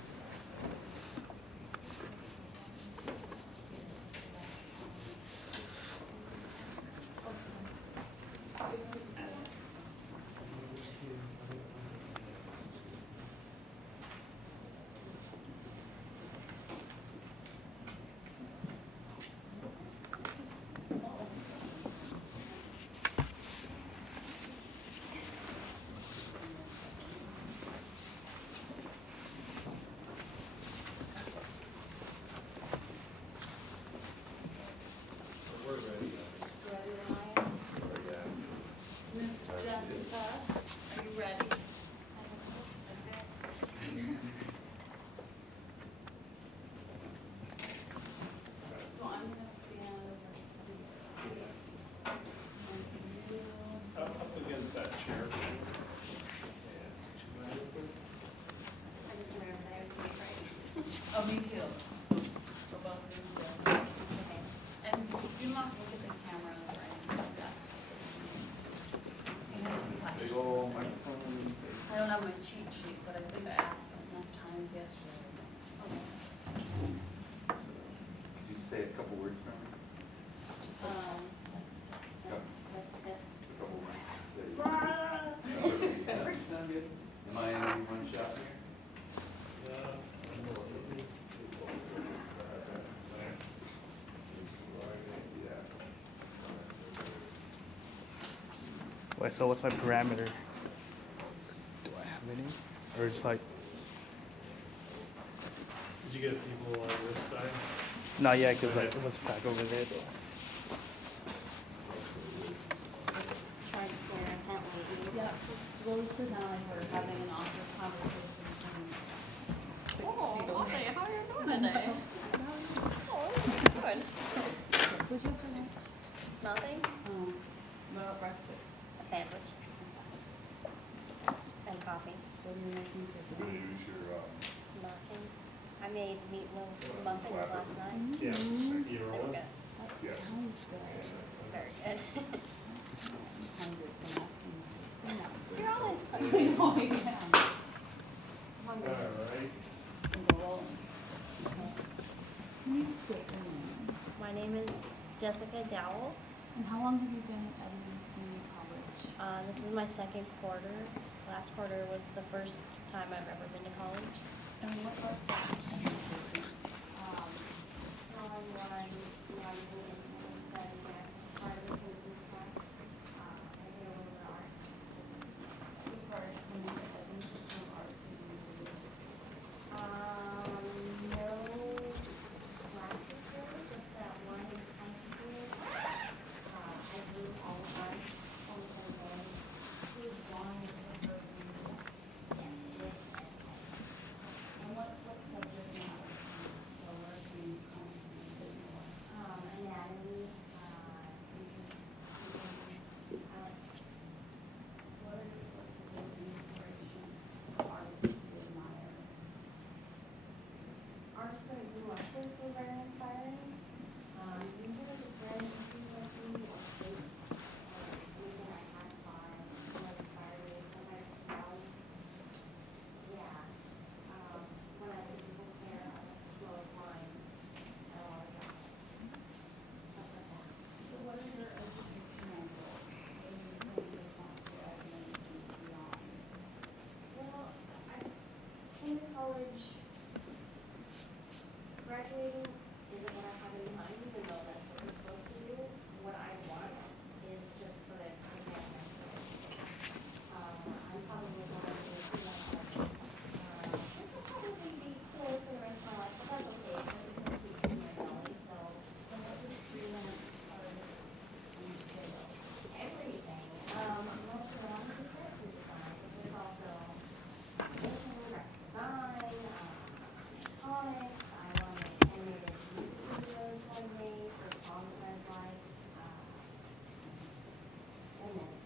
Oh, me too. So, for both of you, so. Okay. And do not look at the cameras or anything like that. It has to be hushed. Big ol' microphone. I don't have my cheat sheet, but I think I asked enough times yesterday. Okay. Could you say a couple words for me? Couple words. There you go. Sound good? Am I in one shot here? Wait, so what's my parameter? Do I have any? Or just like, Did you get people on this side? not yet, because like, let's back over there. Try to stare intently. Yeah, well, we pretend like we're having an awkward conversation from 6 feet away. How are you doing today? Oh, good. What'd you have for lunch? Nothing? What about breakfast? A sandwich. And coffee. What are you making for You're gonna use your, Nothing. I made meatloaf muffins last night. Yeah. They You're were rolling? good. Yeah. Very good. hungry, so I'm asking you. You're always hungry. hungry. All right. We're rolling. Can you state your name? My name is Jessica Dowell. And how long have you been at Edmonds Community College? This is my second quarter. Last quarter was the first time I've ever been to college. And what art classes do you take? Drawing one, writing, and studying there. Part of the painting class. I did a little bit of art. What part when you were at Edmonds, what kind of art did you do? No classes really, just that one in high school. I drew all the time, almost every day. She was drawing with her and did. And what subject matter? So what are you Anatomy, what are the sources of inspiration for artists you admire? artists that I grew up with were very inspiring. Usually just random things I see or shape, or anything I pass by, that inspire me. Sometimes smells. Yeah. When I look at people's hair, I like to flow of lines. I love that. Stuff like that. So what is your educational goal? What do you think you want to Edmonds and beyond? Well, I came to college. Graduating isn't what I have in mind, even though that's what we're supposed to do. What I want is just to advance my skills. I'm probably going to do that. Which will probably be cool for the rest of my life, but that's okay because it's going to keep me in my belly. So, I'm going to freelance artist and everything. I'm not sure I'm going to do character design, but there's also animation, graphic design, comics. I want to make animated music videos one day for songs that I like. Goodness.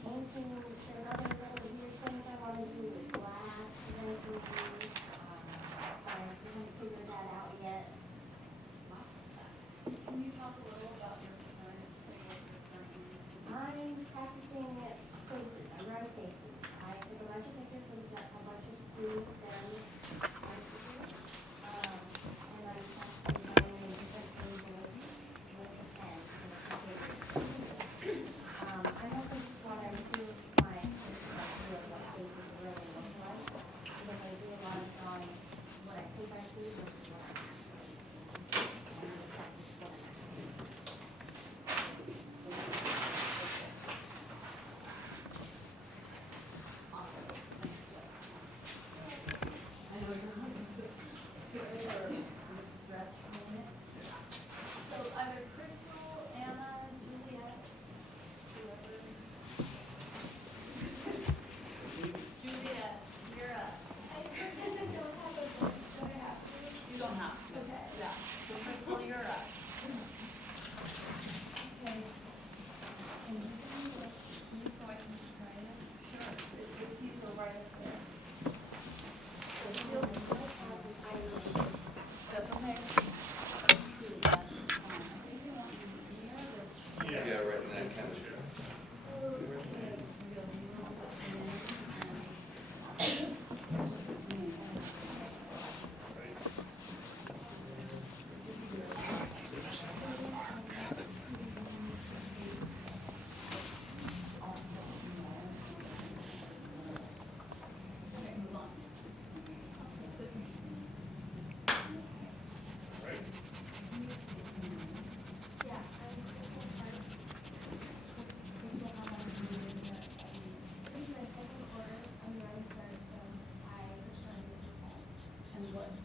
Paintings. There's other little weird things I want to do with glass and everything. I haven't figured that out yet. Lots of stuff. Can you talk a little about your current, what you're currently doing? I'm practicing faces. I'm writing faces. I took a bunch of pictures of a bunch of students and artists. And I'm practicing writing in different pages with a pen and a computer. I also just want to improve my perspective of what faces really look like. Because I do a lot of drawing what I think I see versus what I actually see. And I'm practice what I'm actually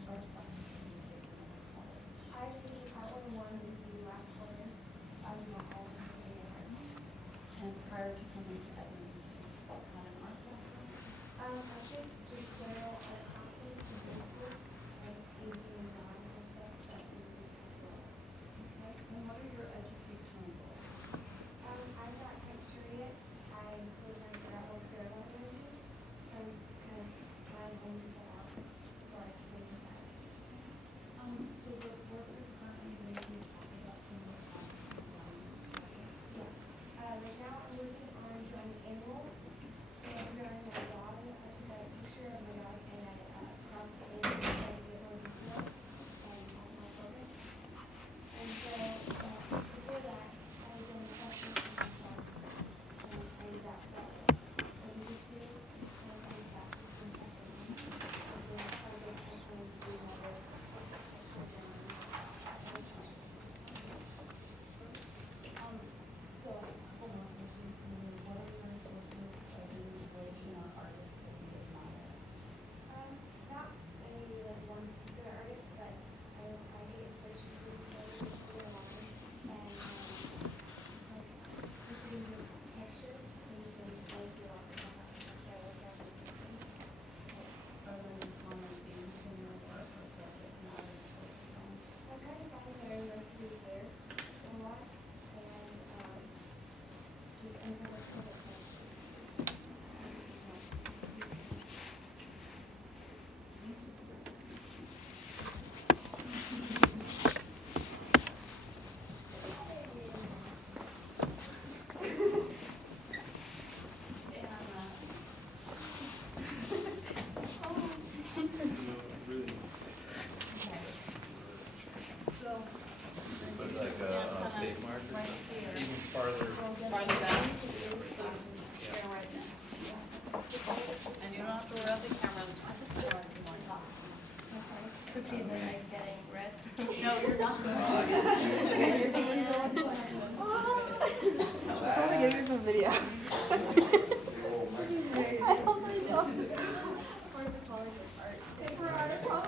art classes did you take in college? I did art 101 with you last quarter. I was not all in art. And prior to coming to Edmonds, you had an art background? Actually, just general art classes in high school, like AV and drawing and stuff that we used as well. Okay. And what are your educational goals? I'm not quite sure yet. I'm still trying to figure out what parallel languages. So I'm kind of planning to set out before I can think of that. So the work you're currently doing, can you talk about some of the classes and drawings? Yeah. Right now I'm working on drawing animals. So I'm drawing my dog. I took a picture of my dog and I cropped it in and tried to get more detail and all my photos. And so before that, I was doing questions for myself and that level. I needed to and I practiced in second. And then I started trying to do another So, hold on, what are your sources of inspiration or artists that you admire? Not any like one particular artist, but I get inspiration from photos online and like especially with textures and things like you often have that I like that interesting. Are there any common themes in your work or subject matter you focus on? I kind of find that I like to do hair a lot and just anything that's kind of So, But like on tape mark or right something? here. Even farther. Farther down? So you're right next. And you don't have to worry about the camera. Cookie then I'm getting red. No, you're not. I'll probably give you some video. Oh my god. We're falling apart. Paper art, I promise.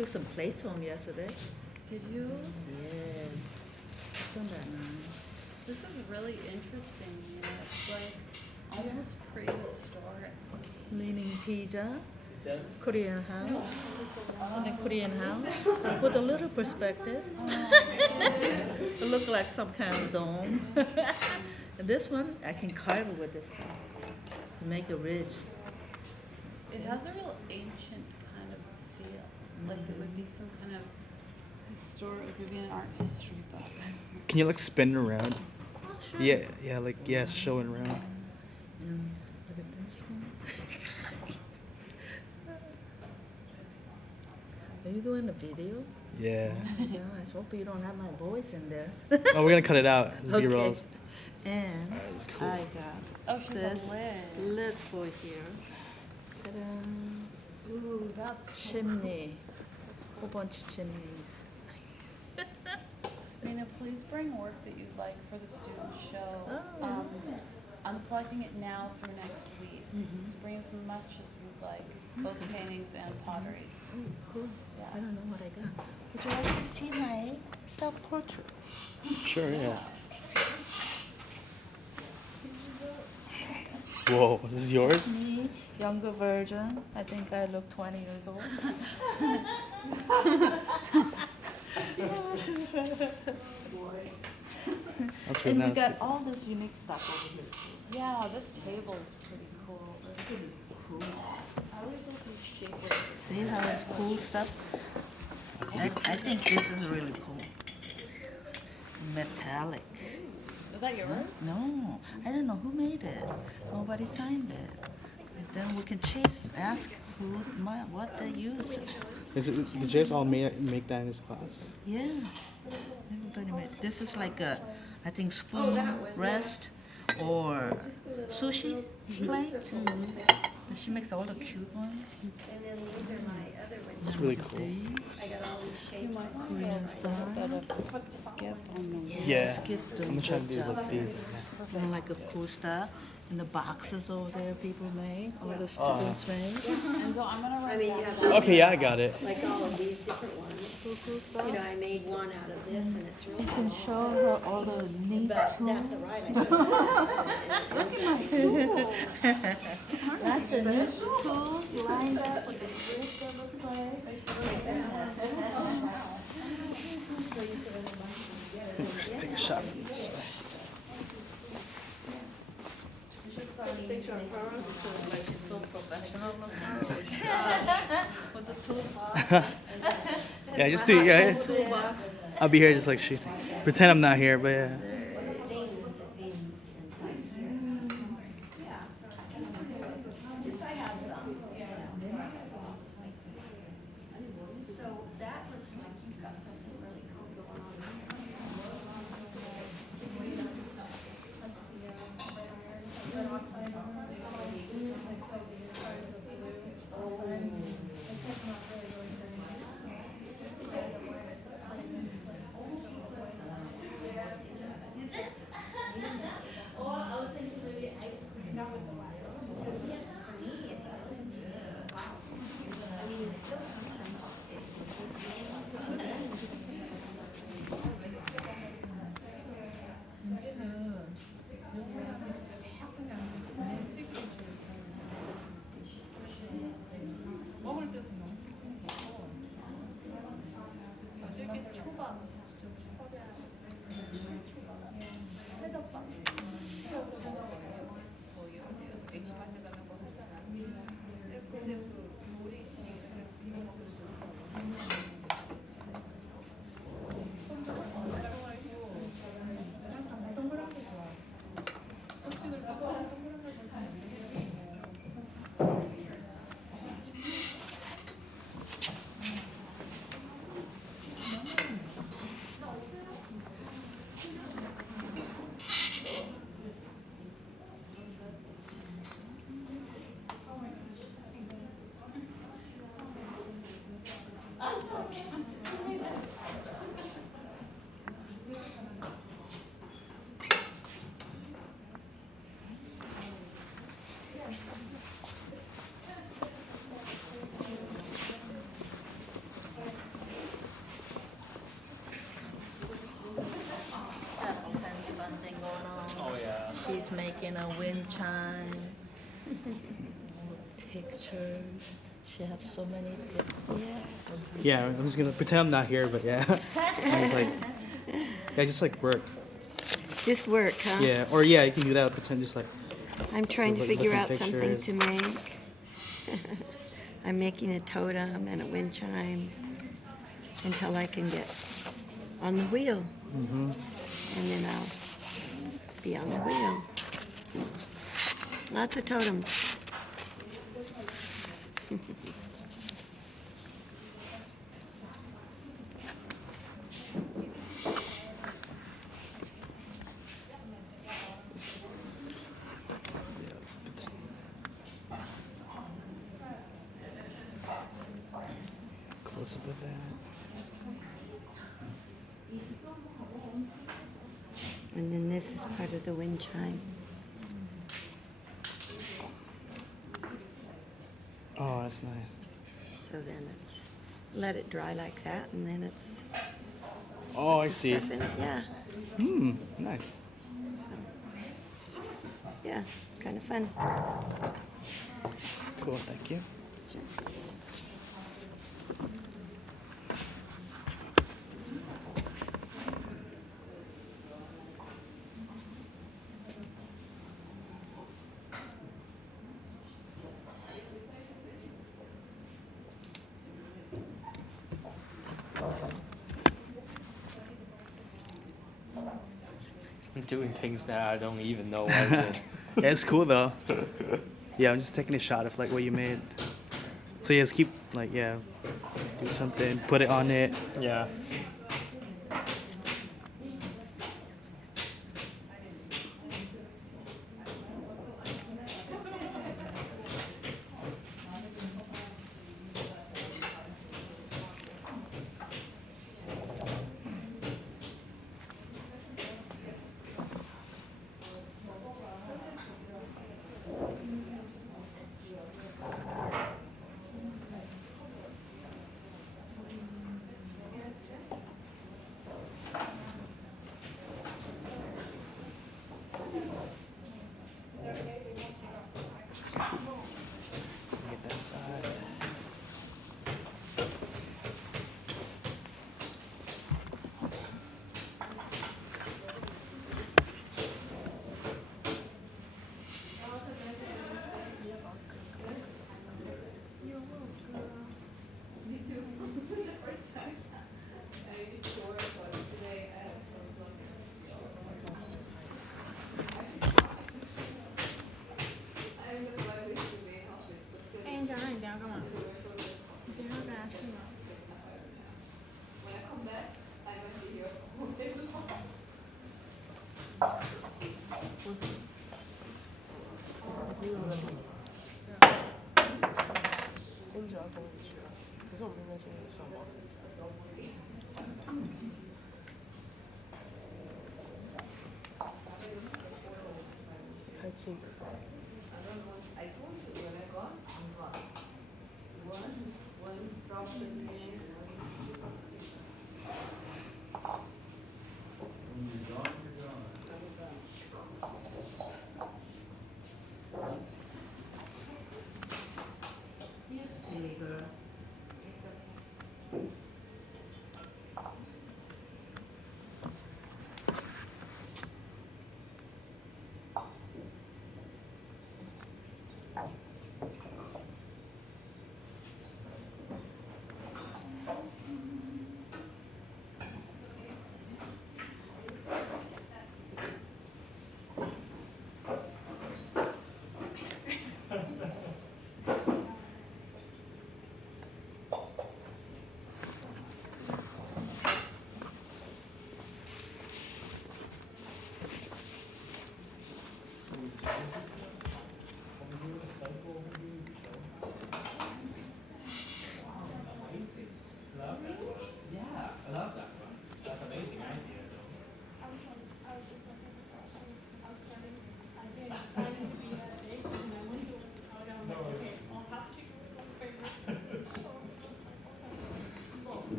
took some plates home yesterday. Did you? Yeah. Isn't that nice? This is really interesting. You know, it's like almost prehistoric. Leaning pizza, Korean house, in a Korean house, with a little perspective. It looked like some kind of dome. And this one, I can carve it with this to make it rich. It has a real ancient kind of feel. Like it would be some kind of historic, it would be an art history book. Can you like spin it around? Oh, sure. Yeah, yeah, like yeah, show it around. And look at this one. Are you doing a video? Yeah. Oh my gosh, hope you don't have my voice in there. Oh, we're gonna cut it out. It's Okay. B-rolls. And That's cool. I got Oh, she's a this lid. lid for here. Ta-da. Ooh, that's so Chimney. Whole bunch of chimneys. Nina, please bring work that you'd like for the student show. Oh. I'm collecting it now through next week. Mhm. So bring as much as you'd like, both Okay. paintings and pottery. Oh, cool. Yeah. I don't know what I got. Would you like to see my self-portrait? Sure, yeah. Whoa, this is yours? Me, younger version. I think I look 20 years old. That's really And we nice. got all this unique stuff over here. Yeah, this table is pretty cool. It is cool. I always love the shape of it. See how it's cool stuff? I think this is really cool. Metallic. Is that yours? No, I don't know who made it. Nobody signed it. And then we can ask what they used. Did you guys all make that in this class? Yeah, everybody made. This is like a, I think spoon rest or sushi plate. And she makes all the cute ones. And then these are my other ones. It's really cool. I got all these shapes. Korean style. Skip on the Yeah. Skip the I'm gonna try to do job. like these. And like a cool stuff. And the boxes over there people made, all the students made. And so I'm gonna write I mean, you that have down. Okay, yeah, I got it. like all of these different ones. You know, I made one out of this and it's real You can simple. show her all the neat But tools. that's all right. I do. That's a new tools lined up with the gift of a play. Take a shot from this side. Picture of her, like she's so professional. With the toolbox. Yeah, just do yeah. Toolbox. I'll be here just like she. Pretend I'm not here, but yeah. Things inside here. Yeah, so just I have some, you know, so I have all the sites in here. So that looks like you've got something really cool going on. Yes, for me, it's wow. I mean, it's still sometimes was making a wind chime. Pictures. She has so many pictures. Yeah, I'm just gonna pretend I'm not here, but yeah. I was like, yeah, just like work. Just work, huh? Yeah, or yeah, you can do that. Pretend just like. I'm trying to look- figure looking out something pictures. to make. I'm making a totem and a wind chime until I can get on the wheel. Mm-hmm. And then I'll be on the wheel. Lots of totems. Close up of that. And then this is part of the wind chime. Oh, that's nice. So then it's, let it dry like that, and then it's. Oh, I the see. Stuff in it, yeah. Hmm, nice. So, yeah, it's kind of fun. Cool, thank you. Sure. I'm doing things that I don't even know I did. Yeah, it's cool though. Yeah, I'm just taking a shot of like what you made. So yeah, just keep like yeah, do something, put it on it. Yeah. Get that side.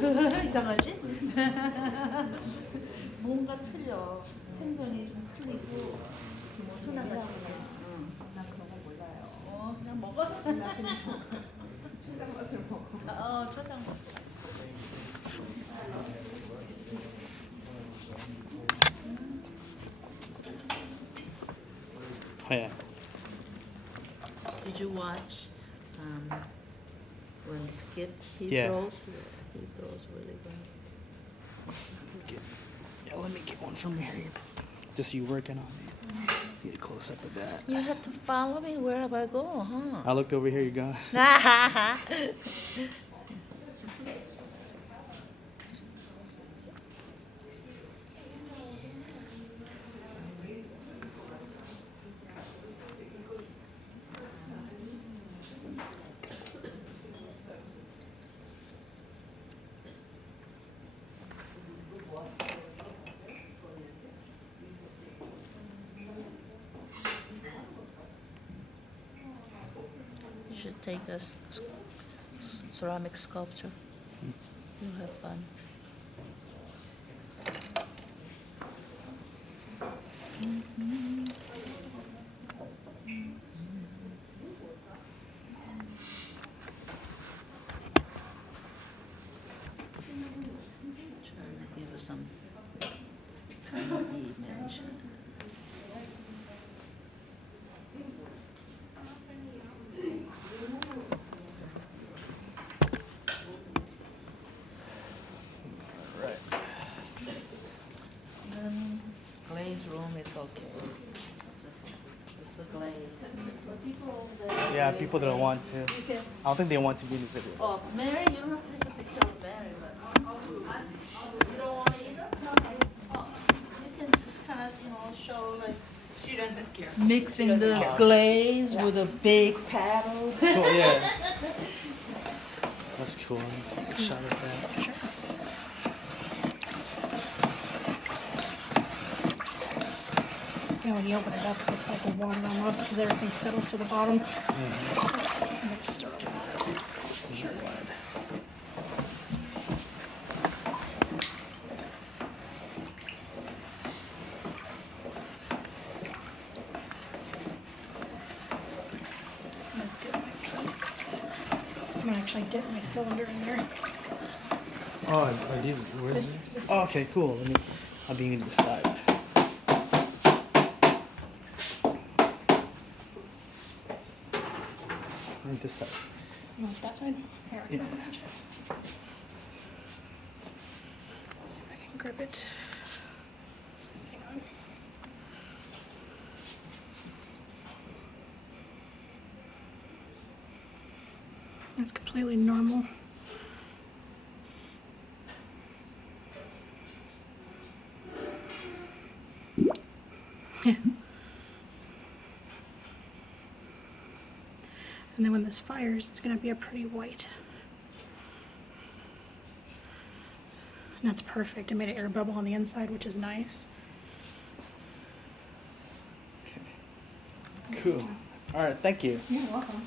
이상하지? 뭔가 틀려. 생선이 좀 틀리고 뭐 투나같이 그냥 난 그런 거 몰라요. 그냥 먹어? 나 그냥 초장 맛을 먹어. 초장 맛. Oh, yeah. Did you watch when Skip he Yeah. throws? He throws really good. Yeah, let me get one from here. Just you working on it. Get a close up of that. You have to follow me wherever I go, huh? I looked over here, you're gone. You should take a ceramic sculpture. You'll have fun. Trying to give us some 3D dimension. Right. Glaze room is okay. It's a glaze. Yeah, people that want to. I don't think they want to be in the video. Oh, Mary, you don't have to take a picture of Mary, but you don't want to either? Oh, you can just kind of, show like. She doesn't care. Mixing the glaze with a big paddle. Cool, yeah. That's cool. Let me see a shot of that. Sure. Yeah, when you open it up, it looks like a water almost because everything settles to the bottom. Mixed stir up. Sure. I'm gonna dip my piece. I'm gonna actually dip my cylinder in there. Oh, are these? Where's This- Oh, okay, cool. I'll be in the side. This side. You want that side? Here, I can Yeah. arrange it. See if I can grip it. Hang on. It's completely normal. Yeah. And then when this fires, it's going to be a pretty white. And that's perfect. It made an air bubble on the inside, which is nice. Cool. All right, thank you. You're welcome.